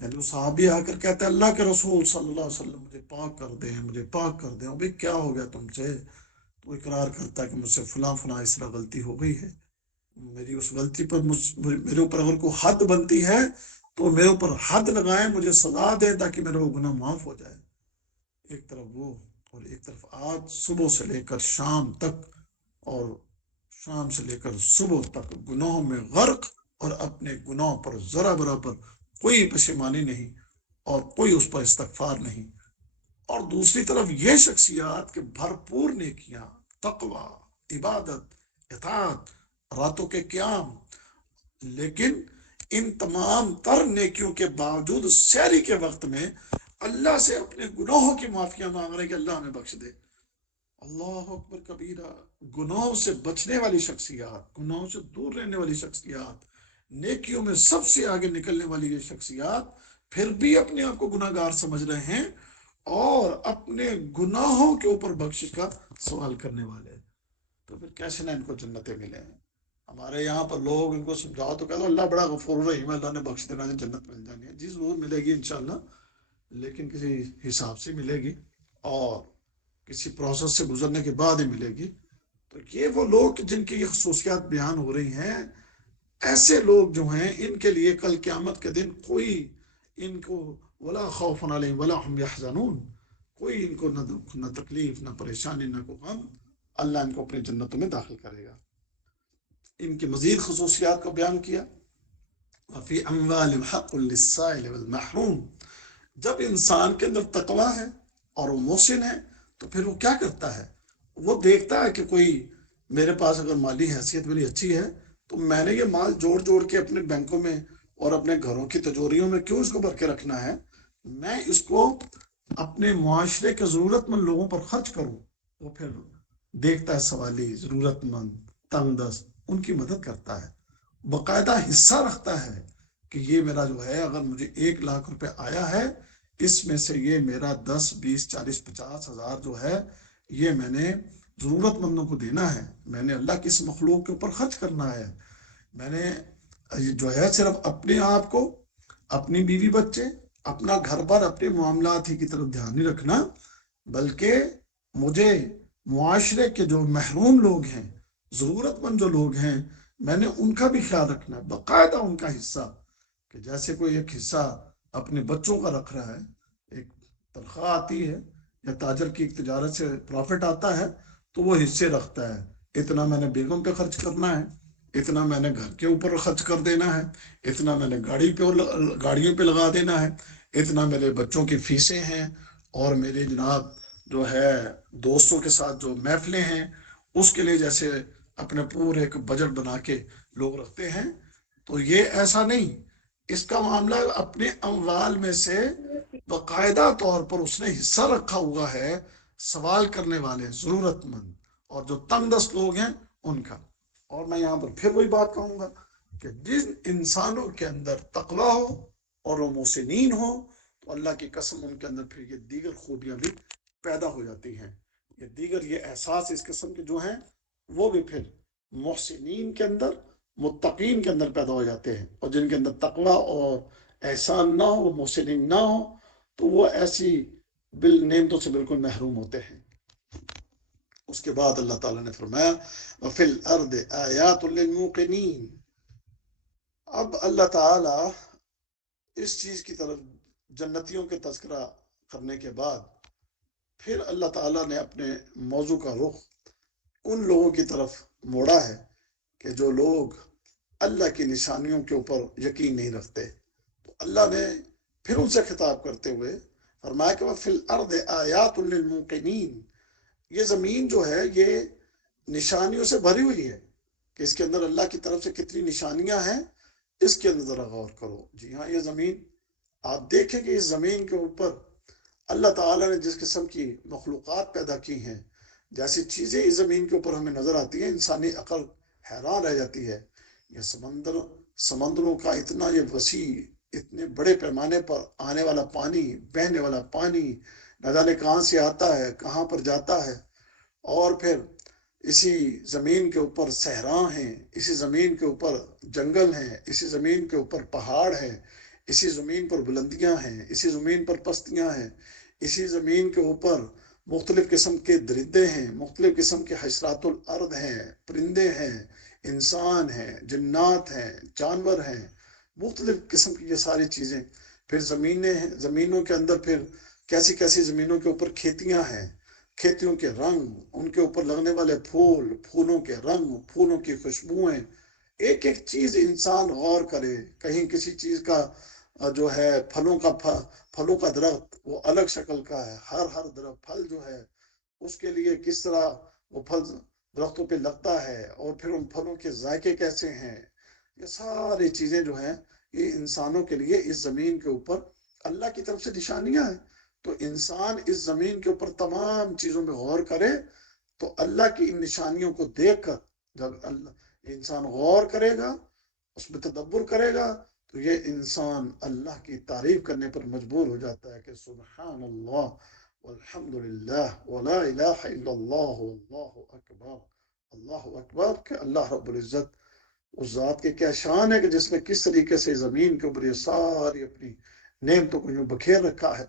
یعنی وہ صحابی آ کر کہتے ہیں اللہ کے رسول صلی اللہ علیہ وسلم مجھے پاک کر دیں، مجھے پاک کر دیں. بھائی کیا ہو گیا تم سے؟ تو اقرار کرتا ہے کہ مجھ سے فلاں فلاں اس طرح غلطی ہو گئی ہے. میری اس غلطی پر میرے اوپر اگر کوئی حد بنتی ہے تو میرے اوپر حد لگائیں، مجھے سزا دیں تاکہ میرا وہ گناہ معاف ہو جائے. ایک طرف وہ، اور ایک طرف آج صبح سے لے کر شام تک، اور شام سے لے کر صبح تک گناہوں میں غرق، اور اپنے گناہوں پر ذرا برابر کوئی پشیمانی نہیں اور کوئی اس پر استغفار نہیں. اور دوسری طرف یہ شخصیات کہ بھرپور نیکیاں، تقوی، عبادت، اطاعت، راتوں کے قیام، لیکن ان تمام تر نیکیوں کے باوجود سحری کے وقت میں اللہ سے اپنے گناہوں کی معافیاں مانگ رہے کہ اللہ ہمیں بخش دے. اللہ اکبر کبیرہ. گناہوں سے بچنے والی شخصیات، گناہوں سے دور رہنے والی شخصیات، نیکیوں میں سب سے آگے نکلنے والی یہ شخصیات پھر بھی اپنے آپ کو گناہ گار سمجھ رہے ہیں اور اپنے گناہوں کے اوپر بخشش کا سوال کرنے والے. تو پھر کیسے نہ ان کو جنتیں ملے ہیں؟ ہمارے یہاں پر لوگ ان کو سمجھاؤ تو کہتے اللہ بڑا غفور رحیم ہے، اللہ نے بخش دینا ہے، جنت مل جانی ہے. جی ضرور ملے گی انشاءاللہ، لیکن کسی حساب سے ملے گی اور کسی پروسیس سے گزرنے کے بعد ہی ملے گی. تو یہ وہ لوگ جن کی یہ خصوصیات بیان ہو رہی ہیں، ایسے لوگ جو ہیں ان کے لیے کل قیامت کے دن کوئی ان کو ولا خوف علیہم ولا هم يحزنون، کوئی ان کو نہ دکھ، نہ تکلیف، نہ پریشانی، نہ کوئی غم. اللہ ان کو اپنی جنتوں میں داخل کرے گا. ان کی مزید خصوصیات کو بیان کیا. وفی اموالہم حق للسائل والمحروم. جب انسان کے اندر تقوی ہے اور وہ محسن ہے تو پھر وہ کیا کرتا ہے؟ وہ دیکھتا ہے کہ کوئی میرے پاس اگر مالی حیثیت میری اچھی ہے تو میں نے یہ مال جوڑ جوڑ کے اپنے بینکوں میں اور اپنے گھروں کی تجوریوں میں کیوں اس کو بھر کے رکھنا ہے؟ میں اس کو اپنے معاشرے کے ضرورت مند لوگوں پر خرچ کروں. وہ پھر دیکھتا ہے سوالی، ضرورت مند، تنگ دست، ان کی مدد کرتا ہے، باقاعدہ حصہ رکھتا ہے کہ یہ میرا جو ہے اگر مجھے 1,00,000 روپے آیا ہے، اس میں سے یہ میرا 10، 20، 40، 50 ہزار جو ہے یہ میں نے ضرورت مندوں کو دینا ہے، میں نے اللہ کی اس مخلوق کے اوپر خرچ کرنا ہے. میں نے جو ہے صرف اپنے آپ کو، اپنی بیوی بچے، اپنا گھر بار، اپنے معاملات ہی کی طرف دھیان نہیں رکھنا، بلکہ مجھے معاشرے کے جو محروم لوگ ہیں، ضرورت مند جو لوگ ہیں، میں نے ان کا بھی خیال رکھنا ہے، باقاعدہ ان کا حصہ. کہ جیسے کوئی ایک حصہ اپنے بچوں کا رکھ رہا ہے، ایک تنخواہ آتی ہے یا تاجر کی ایک تجارت سے پروفٹ آتا ہے تو وہ حصے رکھتا ہے. اتنا میں نے بیگم پہ خرچ کرنا ہے، اتنا میں نے گھر کے اوپر خرچ کر دینا ہے، اتنا میں نے گاڑیوں پہ لگا دینا ہے، اتنا میرے بچوں کی فیسیں ہیں، اور میرے جناب جو ہے دوستوں کے ساتھ جو محفلیں ہیں اس کے لیے جیسے اپنے پورے ایک بجٹ بنا کے لوگ رکھتے ہیں. تو یہ ایسا نہیں، اس کا معاملہ اپنے اموال میں سے باقاعدہ طور پر اس نے حصہ رکھا ہوا ہے سوال کرنے والے، ضرورت مند اور جو تنگ دست لوگ ہیں ان کا. اور میں یہاں پر پھر وہی بات کہوں گا کہ جن انسانوں کے اندر تقویٰ ہو اور وہ محسنین ہو تو اللہ کی قسم ان کے اندر پھر یہ دیگر خوبیاں بھی پیدا ہو جاتی ہیں. یہ دیگر یہ احساس اس قسم کے جو ہیں وہ بھی پھر محسنین کے اندر، متقین کے اندر پیدا ہو جاتے ہیں. اور جن کے اندر تقویٰ اور احسان نہ ہو، محسنین نہ ہو، تو وہ ایسی نعمتوں سے بالکل محروم ہوتے ہیں. اس کے بعد اللہ تعالیٰ نے فرمایا وَفِي الْأَرْضِ آيَاتٌ لِلْمُوقِنِينَ. اب اللہ تعالیٰ اس چیز کی طرف، جنتیوں کے تذکرہ کرنے کے بعد پھر اللہ تعالیٰ نے اپنے موضوع کا رخ ان لوگوں کی طرف موڑا ہے کہ جو لوگ اللہ کی نشانیوں کے اوپر یقین نہیں رکھتے. تو اللہ نے پھر ان سے خطاب کرتے ہوئے فرمایا کہ وَفِي الْأَرْضِ آيَاتٌ لِلْمُوقِنِينَ. یہ زمین جو ہے یہ نشانیوں سے بھری ہوئی ہے کہ اس کے اندر اللہ کی طرف سے کتنی نشانیاں ہیں، اس کے اندر ذرا غور کرو. جی ہاں، یہ زمین آپ دیکھیں کہ اس زمین کے اوپر اللہ تعالیٰ نے جس قسم کی مخلوقات پیدا کی ہیں، جیسی چیزیں اس زمین کے اوپر ہمیں نظر آتی ہیں، انسانی عقل حیران رہ جاتی ہے. یہ سمندروں کا اتنا یہ وسیع، اتنے بڑے پیمانے پر آنے والا پانی، بہنے والا پانی، نہ جانے کہاں سے آتا ہے، کہاں پر جاتا ہے. اور پھر اسی زمین کے اوپر صحرا ہیں، اسی زمین کے اوپر جنگل ہیں، اسی زمین کے اوپر پہاڑ ہیں، اسی زمین پر بلندیاں ہیں، اسی زمین پر پستیاں ہیں، اسی زمین کے اوپر مختلف قسم کے درندے ہیں، مختلف قسم کے حشرات الارض ہیں، پرندے ہیں، انسان ہیں، جنات ہیں، جانور ہیں، مختلف قسم کی یہ ساری چیزیں. پھر زمینیں ہیں، زمینوں کے اندر پھر کیسی کیسی زمینوں کے اوپر کھیتیاں ہیں، کھیتیوں کے رنگ، ان کے اوپر لگنے والے پھول، پھولوں کے رنگ، پھولوں کی خوشبوئیں. ایک ایک چیز انسان غور کرے. کہیں کسی چیز کا جو ہے پھلوں کا درخت وہ الگ شکل کا ہے. ہر درخت پھل جو ہے اس کے لیے کس طرح وہ پھل درختوں پہ لگتا ہے، اور پھر ان پھلوں کے ذائقے کیسے ہیں. یہ ساری چیزیں جو ہیں یہ انسانوں کے لیے اس زمین کے اوپر اللہ کی طرف سے نشانیاں ہیں. تو انسان اس زمین کے اوپر تمام چیزوں میں غور کرے تو اللہ کی ان نشانیوں کو دیکھ کر جب انسان غور کرے گا، اس میں تدبر کرے گا، تو یہ انسان اللہ کی تعریف کرنے پر مجبور ہو جاتا ہے کہ سبحان اللہ والحمد للہ ولا الہ الا اللہ واللہ اکبر. اللہ اکبر کہ اللہ رب العزت اس ذات کے کیا شان ہے کہ جس نے کس طریقے سے زمین کے اوپر یہ ساری اپنی نعمتوں کو یوں بکھیر رکھا ہے،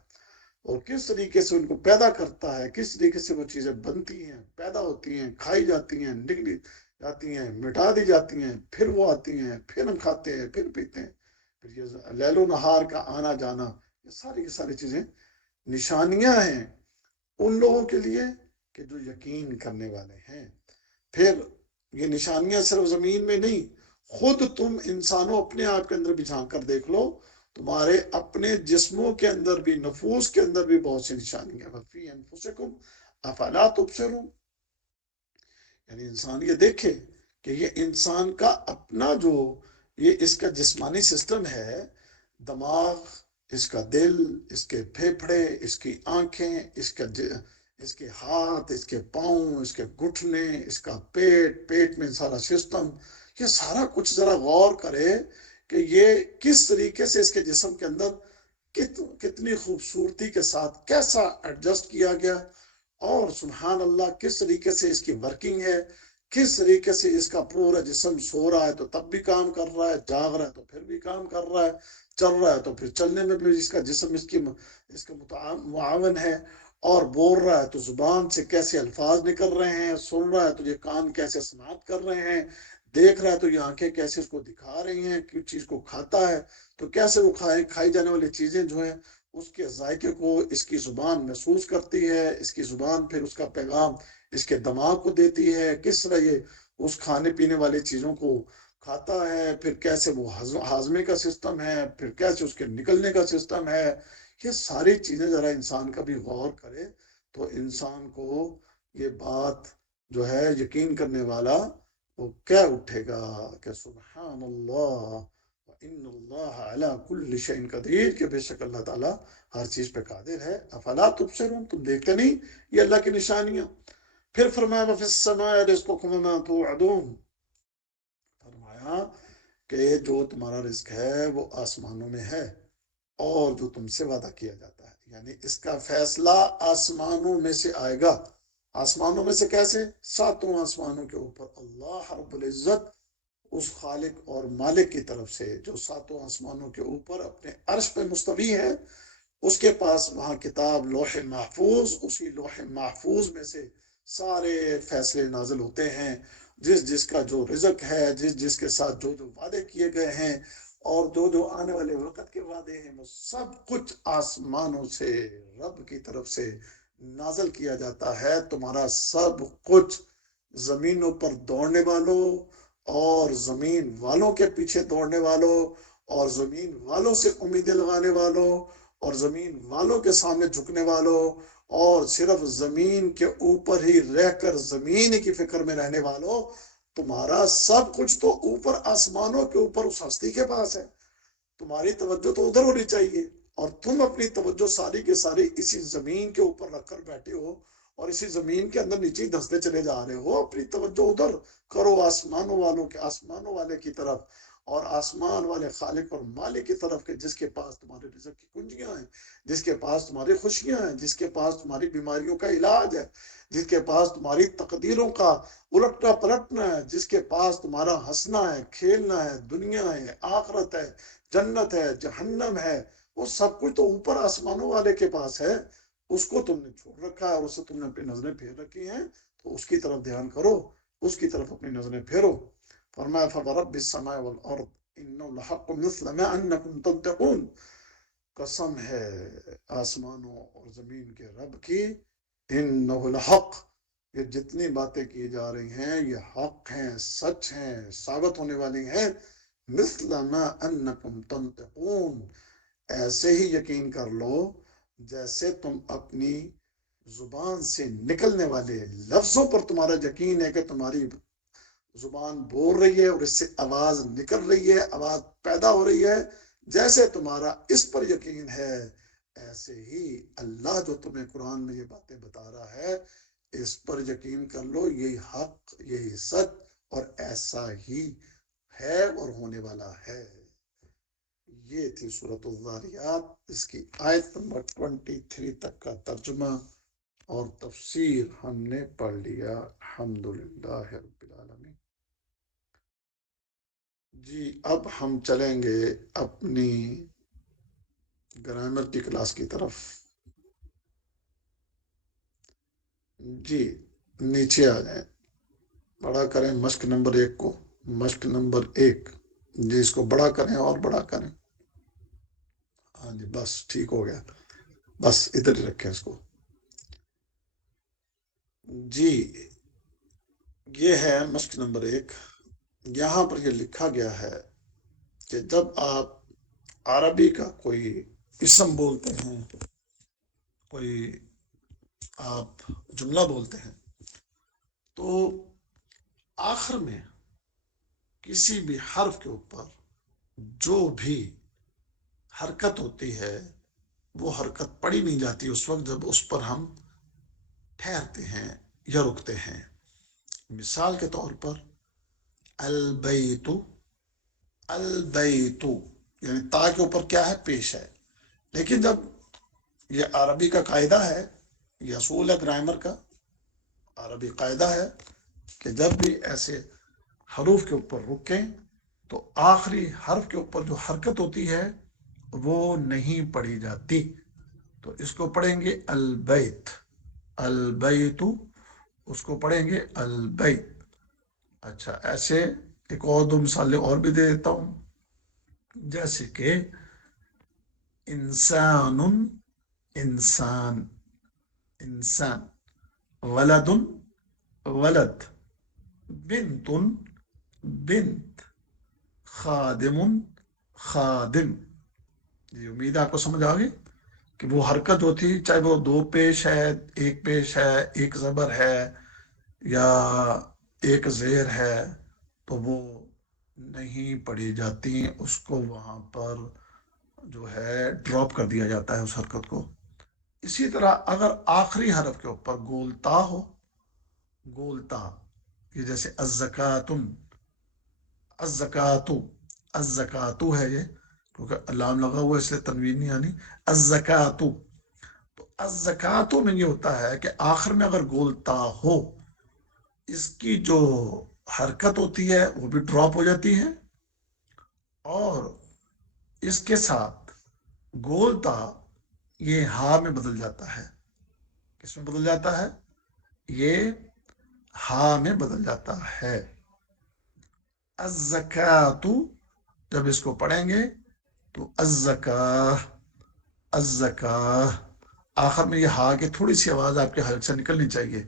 اور کس طریقے سے ان کو پیدا کرتا ہے، کس طریقے سے وہ چیزیں بنتی ہیں، پیدا ہوتی ہیں، کھائی جاتی ہیں، نکلی جاتی ہیں، مٹا دی جاتی ہیں، پھر وہ آتی ہیں، پھر ہم کھاتے ہیں، پھر پیتے ہیں. پھر یہ لیل و نہار کا آنا جانا، یہ ساری کی ساری چیزیں نشانیاں ہیں ان لوگوں کے لیے کہ جو یقین کرنے والے ہیں. پھر یہ نشانیاں صرف زمین میں نہیں، خود تم انسانوں اپنے آپ کے اندر بھی جھانک کر دیکھ لو. تمہارے اپنے جسموں کے اندر بھی، نفوس کے اندر بھی بہت سی نشانیاں ہیں. فی انفسکم افلا تبصرون، یعنی انسان یہ دیکھے کہ یہ انسان کا اپنا جو یہ اس کا جسمانی سسٹم ہے، دماغ، اس کا دل، اس کے پھیپھڑے، اس کی آنکھیں، اس کے ہاتھ، اس کے پاؤں، اس کے گھٹنے، اس کا پیٹ میں سارا سسٹم، یہ سارا کچھ ذرا غور کرے کہ یہ کس طریقے سے اس کے جسم کے اندر کتنی خوبصورتی کے ساتھ کیسا ایڈجسٹ کیا گیا، اور سبحان اللہ کس طریقے سے اس کی ورکنگ ہے، کس طریقے سے اس کا پورا جسم سو رہا ہے تو تب بھی کام کر رہا ہے، جاگ رہا ہے تو پھر بھی کام کر رہا ہے، چل رہا ہے تو پھر چلنے میں بھی اس کا جسم اس کا معاون ہے، اور بول رہا ہے تو زبان سے کیسے الفاظ نکل رہے ہیں، سن رہا ہے تو یہ کان کیسے سماعت کر رہے ہیں، دیکھ رہا ہے تو یہ آنکھیں کیسے اس کو دکھا رہی ہیں، کس چیز کو کھاتا ہے تو کیسے وہ کھائی جانے والی چیزیں جو ہیں اس کے ذائقے کو اس کی زبان محسوس کرتی ہے، اس کی زبان پھر اس کا پیغام اس کے دماغ کو دیتی ہے، کس طرح یہ اس کھانے پینے والی چیزوں کو کھاتا ہے، پھر کیسے وہ ہاضمے کا سسٹم ہے، پھر کیسے اس کے نکلنے کا سسٹم ہے. یہ ساری چیزیں ذرا انسان کا بھی غور کرے تو انسان کو یہ بات جو ہے یقین کرنے والا وہ کیا اٹھے گا کہ سبحان اللہ ان اللہ علی کل شیء قدیر، کہ بے شک اللہ تعالیٰ ہر چیز پہ قادر ہے. افلا تبصرون، تم دیکھتے نہیں یہ اللہ کی نشانیاں. پھر فرمایا وفی السماء رزقکم وما توعدون، فرمایا کہ جو تمہارا رزق ہے وہ آسمانوں میں ہے اور جو تم سے وعدہ کیا جاتا ہے، یعنی اس کا فیصلہ آسمانوں میں سے آئے گا. آسمانوں میں سے کیسے؟ ساتوں آسمانوں کے اوپر اللہ رب العزت اس خالق اور مالک کی طرف سے جو ساتوں آسمانوں کے اوپر اپنے عرش پہ مستوی ہے، اس کے پاس وہاں کتاب لوح محفوظ، اسی لوح محفوظ میں سے سارے فیصلے نازل ہوتے ہیں. جس کا جو رزق ہے، جس کے ساتھ جو وعدے کیے گئے ہیں، اور جو آنے والے وقت کے وعدے ہیں، وہ سب کچھ آسمانوں سے رب کی طرف سے نازل کیا جاتا ہے. تمہارا سب کچھ زمینوں پر دوڑنے والوں اور زمین والوں کے پیچھے دوڑنے والوں اور زمین والوں سے امیدیں لگانے والوں اور زمین والوں کے سامنے جھکنے والوں اور صرف زمین کے اوپر ہی رہ کر زمین کی فکر میں رہنے والوں، تمہارا سب کچھ تو اوپر آسمانوں کے اوپر اس ہستی کے پاس ہے. تمہاری توجہ تو ادھر ہونی چاہیے، اور تم اپنی توجہ ساری کے ساری اسی زمین کے اوپر رکھ کر بیٹھے ہو اور اسی زمین کے اندر نیچے دھستے چلے جا رہے ہو. اپنی توجہ ادھر کرو، آسمانوں والے کی طرف. اور آسمان والے خالق اور مالک کی طرف کے جس کے پاس تمہارے رزق کی کنجیاں ہیں، جس کے پاس تمہاری خوشیاں ہیں، جس کے پاس تمہاری بیماریوں کا علاج ہے، جس کے پاس تمہاری تقدیروں کا الٹنا پلٹنا ہے، جس کے پاس تمہارا ہنسنا ہے، کھیلنا ہے، دنیا ہے، آخرت ہے، جنت ہے، جہنم ہے، وہ سب کچھ تو اوپر آسمانوں والے کے پاس ہے. اس کو تم نے چھوڑ رکھا ہے اور اس سے تم نے اپنی نظریں پھیر رکھی ہیں. تو اس کی طرف دھیان کرو، اس کی طرف اپنی نظریں پھیرو. فرمایا فَوَرَبِّ السَّمَاءِ وَالْأَرْضِ إِنَّهُ لَحَقٌّ مِثْلَ مَا أَنَّكُمْ تَنطِقُونَ. قسم ہے آسمانوں اور زمین کے رب کی، إِنَّهُ لَحَقٌّ، یہ جتنی باتیں کی جا رہی ہیں یہ حق ہیں، سچ ہیں، ثابت ہونے والی ہیں. مِثْلَ مَا أَنَّكُمْ تَنطِقُونَ، ایسے ہی یقین کر لو جیسے تم اپنی زبان سے نکلنے والے لفظوں پر تمہارا یقین ہے کہ تمہاری زبان بول رہی ہے اور اس سے آواز نکل رہی ہے، آواز پیدا ہو رہی ہے. جیسے تمہارا اس پر یقین ہے، ایسے ہی اللہ جو تمہیں قرآن میں یہ باتیں بتا رہا ہے اس پر یقین کر لو. یہی حق، یہی سچ، اور ایسا ہی ہے اور ہونے والا ہے. یہ تھی سورۃ الذاریات، اس کی آیت نمبر 23 تک کا ترجمہ اور تفسیر ہم نے پڑھ لیا. الحمدللہ رب العالمین. جی اب ہم چلیں گے اپنی گرامر کی کلاس کی طرف. جی نیچے آ جائیں، بڑا کریں مشق نمبر 1 کو، مشق نمبر 1. جی اس کو بڑا کریں اور بڑا کریں. ہاں جی بس ٹھیک ہو گیا، بس ادھر ہی رکھیں اس کو. جی یہ ہے مشق نمبر 1. یہاں پر یہ لکھا گیا ہے کہ جب آپ عربی کا کوئی اسم بولتے ہیں، کوئی آپ جملہ بولتے ہیں، تو آخر میں کسی بھی حرف کے اوپر جو بھی حرکت ہوتی ہے وہ حرکت پڑھی نہیں جاتی اس وقت جب اس پر ہم ٹھہرتے ہیں یا رکتے ہیں. مثال کے طور پر البیت، البیت یعنی تا کے اوپر کیا ہے؟ پیش ہے. لیکن جب یہ عربی کا قاعدہ ہے، یہ اصول ہے گرامر کا، عربی قاعدہ ہے کہ جب بھی ایسے حروف کے اوپر رکیں تو آخری حرف کے اوپر جو حرکت ہوتی ہے وہ نہیں پڑھی جاتی. تو اس کو پڑھیں گے البیت، البیت، اس کو پڑھیں گے البیت. اچھا ایسے ایک اور 2 مثالیں اور بھی دے دیتا ہوں، جیسے کہ انسان، انسان، انسان، ولد، ولد، بنت، بنت، خادم، خادم. یہ امید ہے آپ کو سمجھ آ گئی کہ وہ حرکت ہوتی چاہے وہ 2 پیش ہے، 1 پیش ہے، 1 زبر ہے یا 1 زیر ہے تو وہ نہیں پڑھی جاتی، اس کو وہاں پر جو ہے ڈراپ کر دیا جاتا ہے اس حرکت کو. اسی طرح اگر آخری حرف کے اوپر گولتا ہو، گولتا، یہ جیسے الزکاتن، الزکاتو، الزکاتو ہے یہ کیونکہ لام لگا ہوا اس لیے تنوین نہیں آنی. الزکاتو، تو الزکاتو میں یہ ہوتا ہے کہ آخر میں اگر گولتا ہو اس کی جو حرکت ہوتی ہے وہ بھی ڈراپ ہو جاتی ہے، اور اس کے ساتھ گولتا یہ ہا میں بدل جاتا ہے. کس میں بدل جاتا ہے؟ یہ ہا میں بدل جاتا ہے. الزکاتو جب اس کو پڑھیں گے تو الزکاہ، الزکاہ، آخر میں یہ ہا کی تھوڑی سی آواز آپ کے حلق سے نکلنی چاہیے.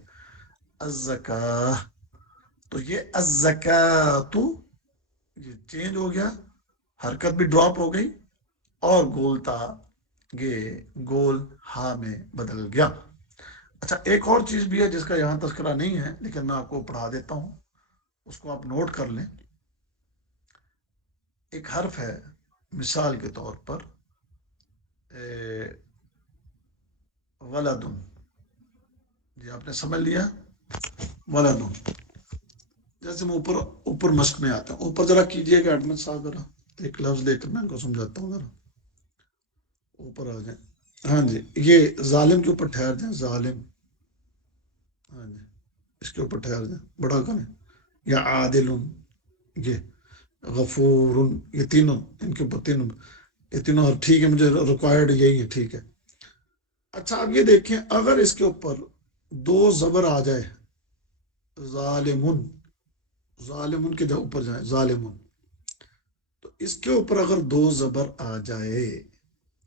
الزکاہ، تو یہ الزکاتو یہ چینج ہو گیا، حرکت بھی ڈراپ ہو گئی اور گولتا یہ گول ہا میں بدل گیا. اچھا ایک اور چیز بھی ہے جس کا یہاں تذکرہ نہیں ہے لیکن میں آپ کو پڑھا دیتا ہوں، اس کو آپ نوٹ کر لیں. ایک حرف ہے مثال کے طور پر ولدن، جی آپ نے سمجھ لیا ولدن. پہلے سے میں اوپر مشق میں آتا ہوں. اوپر ذرا کیجیے گا ایڈمن صاحب، ذرا ایک لفظ لے کر میں ان کو سمجھاتا ہوں. ذرا اوپر آ جائیں. ہاں جی، یہ ظالم کے اوپر ٹھہر جائیں. ظالم، ہاں جی، اس کے اوپر ٹھہر جائیں، بڑا کریں. یا عادل، یہ غفور، یہ تینوں، ان کے اوپر تینوں، یہ تینوں ٹھیک ہے. مجھے ریکوائرڈ یہی ہے، ٹھیک ہے. اچھا اب یہ دیکھیں، اگر اس کے اوپر دو زبر آ جائے، ظالمن، ظالمن کے اوپر جائے ظالمن، تو اس کے اوپر اگر دو زبر آ جائے،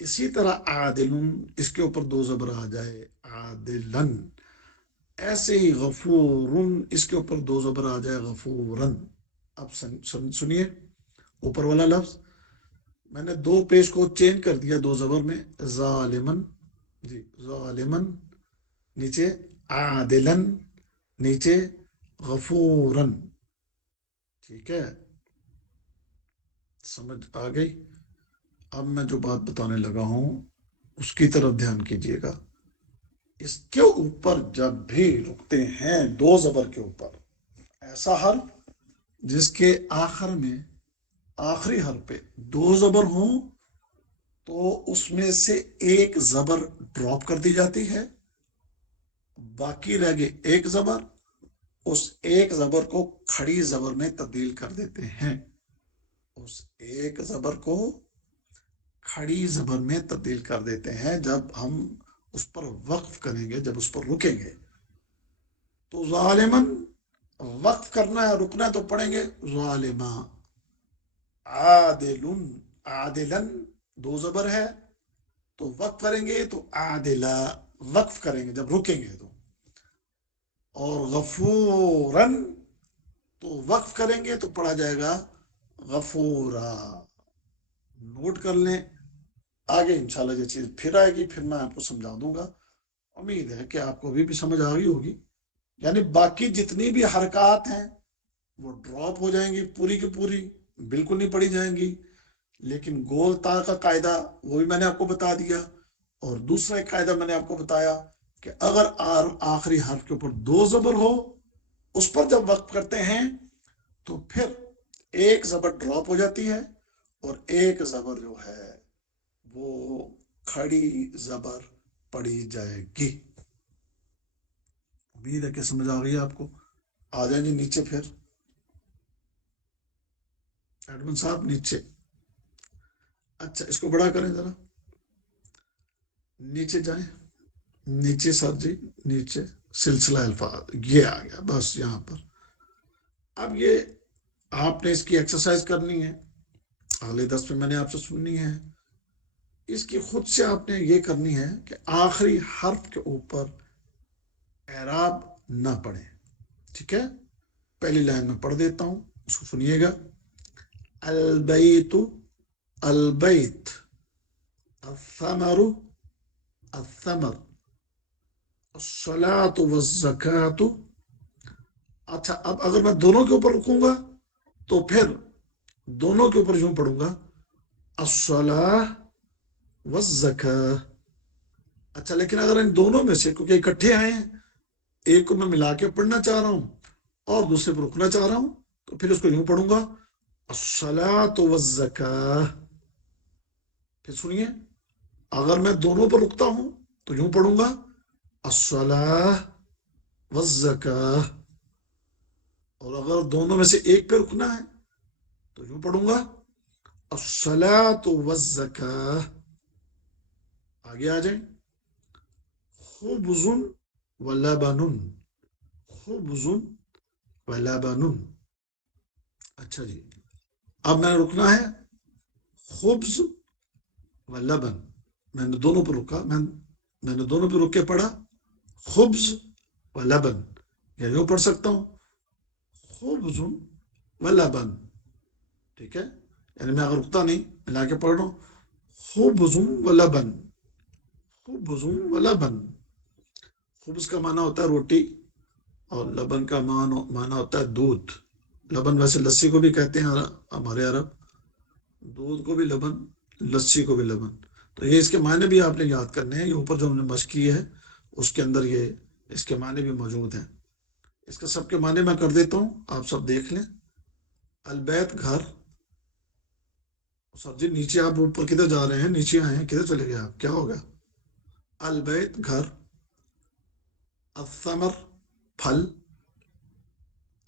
اسی طرح عادل، اس کے اوپر دو زبر آ جائے عادلن، ایسے ہی غفور، اس کے اوپر دو زبر آ جائے غفورن. اب سنیے اوپر والا لفظ، میں نے دو پیش کو چینج کر دیا دو زبر میں. ظالمن، جی ظالمن، نیچے عادلن، نیچے غفورن. ٹھیک ہے، سمجھ آ گئی؟ اب میں جو بات بتانے لگا ہوں اس کی طرف دھیان کیجیے گا. اس کے اوپر جب بھی رکتے ہیں دو زبر کے اوپر، ایسا حرف جس کے آخر میں، آخری حرف پہ دو زبر ہوں، تو اس میں سے ایک زبر ڈراپ کر دی جاتی ہے، باقی رہ گئے ایک زبر. اس ایک زبر کو کھڑی زبر میں تبدیل کر دیتے ہیں. اس ایک زبر کو کھڑی زبر میں تبدیل کر دیتے ہیں جب ہم اس پر وقف کریں گے، جب اس پر رکیں گے. تو ظالمن وقف کرنا ہے، رکنا ہے تو پڑھیں گے ظالمہ. عادلن، عادلن دو زبر ہے تو وقف کریں گے تو عادلہ، وقف کریں گے جب رکیں گے تو. اور غفورن تو وقف کریں گے تو پڑھا جائے گا غفورا. نوٹ کر لیں، آگے انشاءاللہ یہ چیز پھر آئے گی، پھر میں آپ کو سمجھا دوں گا. امید ہے کہ آپ کو بھی سمجھ آ گئی ہوگی. یعنی باقی جتنی بھی حرکات ہیں وہ ڈراپ ہو جائیں گی، پوری کی پوری بالکل نہیں پڑھی جائیں گی. لیکن گول تا کا قاعدہ وہ بھی میں نے آپ کو بتا دیا. اور دوسرا ایک قاعدہ میں نے آپ کو بتایا کہ اگر آخری حرف کے اوپر دو زبر ہو، اس پر جب وقف کرتے ہیں تو پھر ایک زبر ڈراپ ہو جاتی ہے اور ایک زبر جو ہے وہ کھڑی زبر پڑھی جائے گی. امید ہے کہ سمجھ آ گئی آپ کو. آ جائیں گے نیچے پھر ایڈمن صاحب، نیچے. اچھا اس کو بڑا کریں ذرا، نیچے جائیں، نیچے سر جی، نیچے سلسلہ الفاظ یہ آ گیا بس یہاں پر. اب یہ آپ نے اس کی ایکسرسائز کرنی ہے، اگلے 10 میں میں نے آپ سے سننی ہے. اس کی خود سے آپ نے یہ کرنی ہے کہ آخری حرف کے اوپر اعراب نہ پڑھیں. ٹھیک ہے، پہلی لائن میں پڑھ دیتا ہوں، اس کو سنیے گا. البیت، البیت، الثمر، الثمر، الصلاة والزکاة. اچھا اب اگر میں دونوں کے اوپر رکوں گا تو پھر دونوں کے اوپر یوں پڑھوں گا الصلاة والزکاة. اچھا لیکن اگر ان دونوں میں سے، کیونکہ اکٹھے آئے ہیں، ایک کو میں ملا کے پڑھنا چاہ رہا ہوں اور دوسرے پر رکنا چاہ رہا ہوں، تو پھر اس کو یوں پڑھوں گا الصلاة والزکاة. پھر سنیے، اگر میں دونوں پر رکتا ہوں تو یوں پڑھوں گا الصلاة والزکاة. اور اگر دونوں میں سے ایک پہ رکنا ہے تو یوں پڑھوں گا الصلاة والزکاة. آگے آ جائیں. خبز ولبن، خبز ولبن. اچھا جی، اب میں نے رکنا ہے خبز ولبن. میں نے دونوں پر رکا، میں نے دونوں پہ رک کے پڑھا خبز ولبن، یا یوں پڑھ سکتا ہوں خبز ولبن. ٹھیک ہے، یعنی میں اگر رکتا نہیں، ملا کے پڑھ رہا ہوں خبز ولبن، خبز ولبن. خبز کا معنی ہوتا ہے روٹی اور لبن کا معنی ہوتا ہے دودھ. لبن ویسے لسی کو بھی کہتے ہیں ہمارے عرب، دودھ کو بھی لبن، لسی کو بھی لبن. تو یہ اس کے معنی بھی آپ نے یاد کرنے ہیں. یہ اوپر جو ہم نے مشق کی ہے اس کے اندر یہ اس کے معنی بھی موجود ہیں. اس کا سب کے معنی میں کر دیتا ہوں، آپ سب دیکھ لیں۔ البیت گھر، سر جی نیچے آپ اوپر کدھر جا رہے ہیں؟ نیچے آئے ہیں، کدھر چلے گئے آپ؟ کیا ہوگا؟ البیت گھر، الثمر پھل،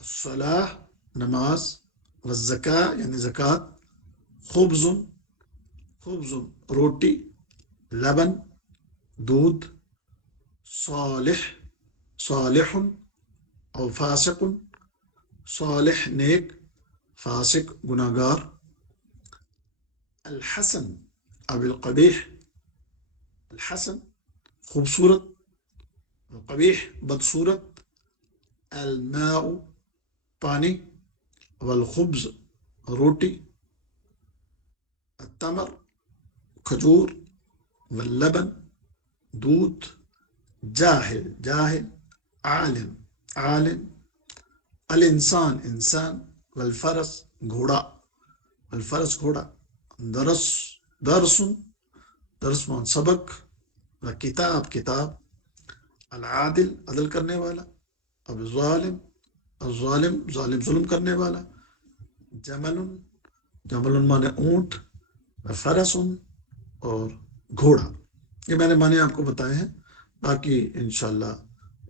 الصلاح نماز، والزکاة یعنی زکوٰۃ، خبز خبز روٹی، لبن دودھ، صالح صالح او فاسق صالح نیک، فاسق گناہگار، الحسن اب القبیح، الحسن خوبصورت، القبیح بدصورت، الماء پانی، والخبز روٹی، التمر کھجور، واللبن دودھ، جاہل جاہل، عالم عالم، الانسان انسان، والفرس گھوڑا، والفرس گھوڑا، درس درس درس مان سبق، وکتاب کتاب، العادل عدل کرنے والا، اب ظالم الظالم ظالم ظلم کرنے والا، جمل جمل مانے اونٹ، فرس اور گھوڑا۔ یہ میں نے معنی آپ کو بتائے ہیں، باقی انشاءاللہ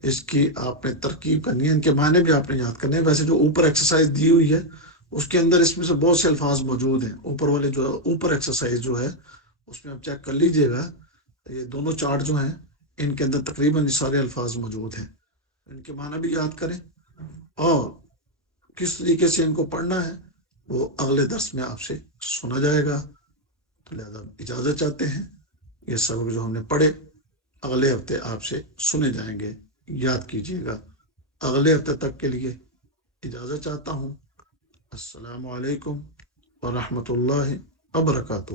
اس کی آپ نے ترکیب کرنی ہے، ان کے معنی بھی آپ نے یاد کرنے ہیں۔ ویسے جو اوپر ایکسرسائز دی ہوئی ہے اس کے اندر اس میں سے بہت سے الفاظ موجود ہیں، اوپر والے جو اوپر ایکسرسائز جو ہے اس میں آپ چیک کر لیجئے گا، یہ دونوں چارٹ جو ہیں ان کے اندر تقریباً یہ سارے الفاظ موجود ہیں، ان کے معنی بھی یاد کریں، اور کس طریقے سے ان کو پڑھنا ہے وہ اگلے درس میں آپ سے سنا جائے گا۔ تو لہٰذا اجازت چاہتے ہیں، یہ سبق جو ہم نے پڑھے اگلے ہفتے آپ سے سنے جائیں گے، یاد کیجیے گا۔ اگلے ہفتے تک کے لیے اجازت چاہتا ہوں۔ السلام علیکم ورحمۃ اللہ وبرکاتہ۔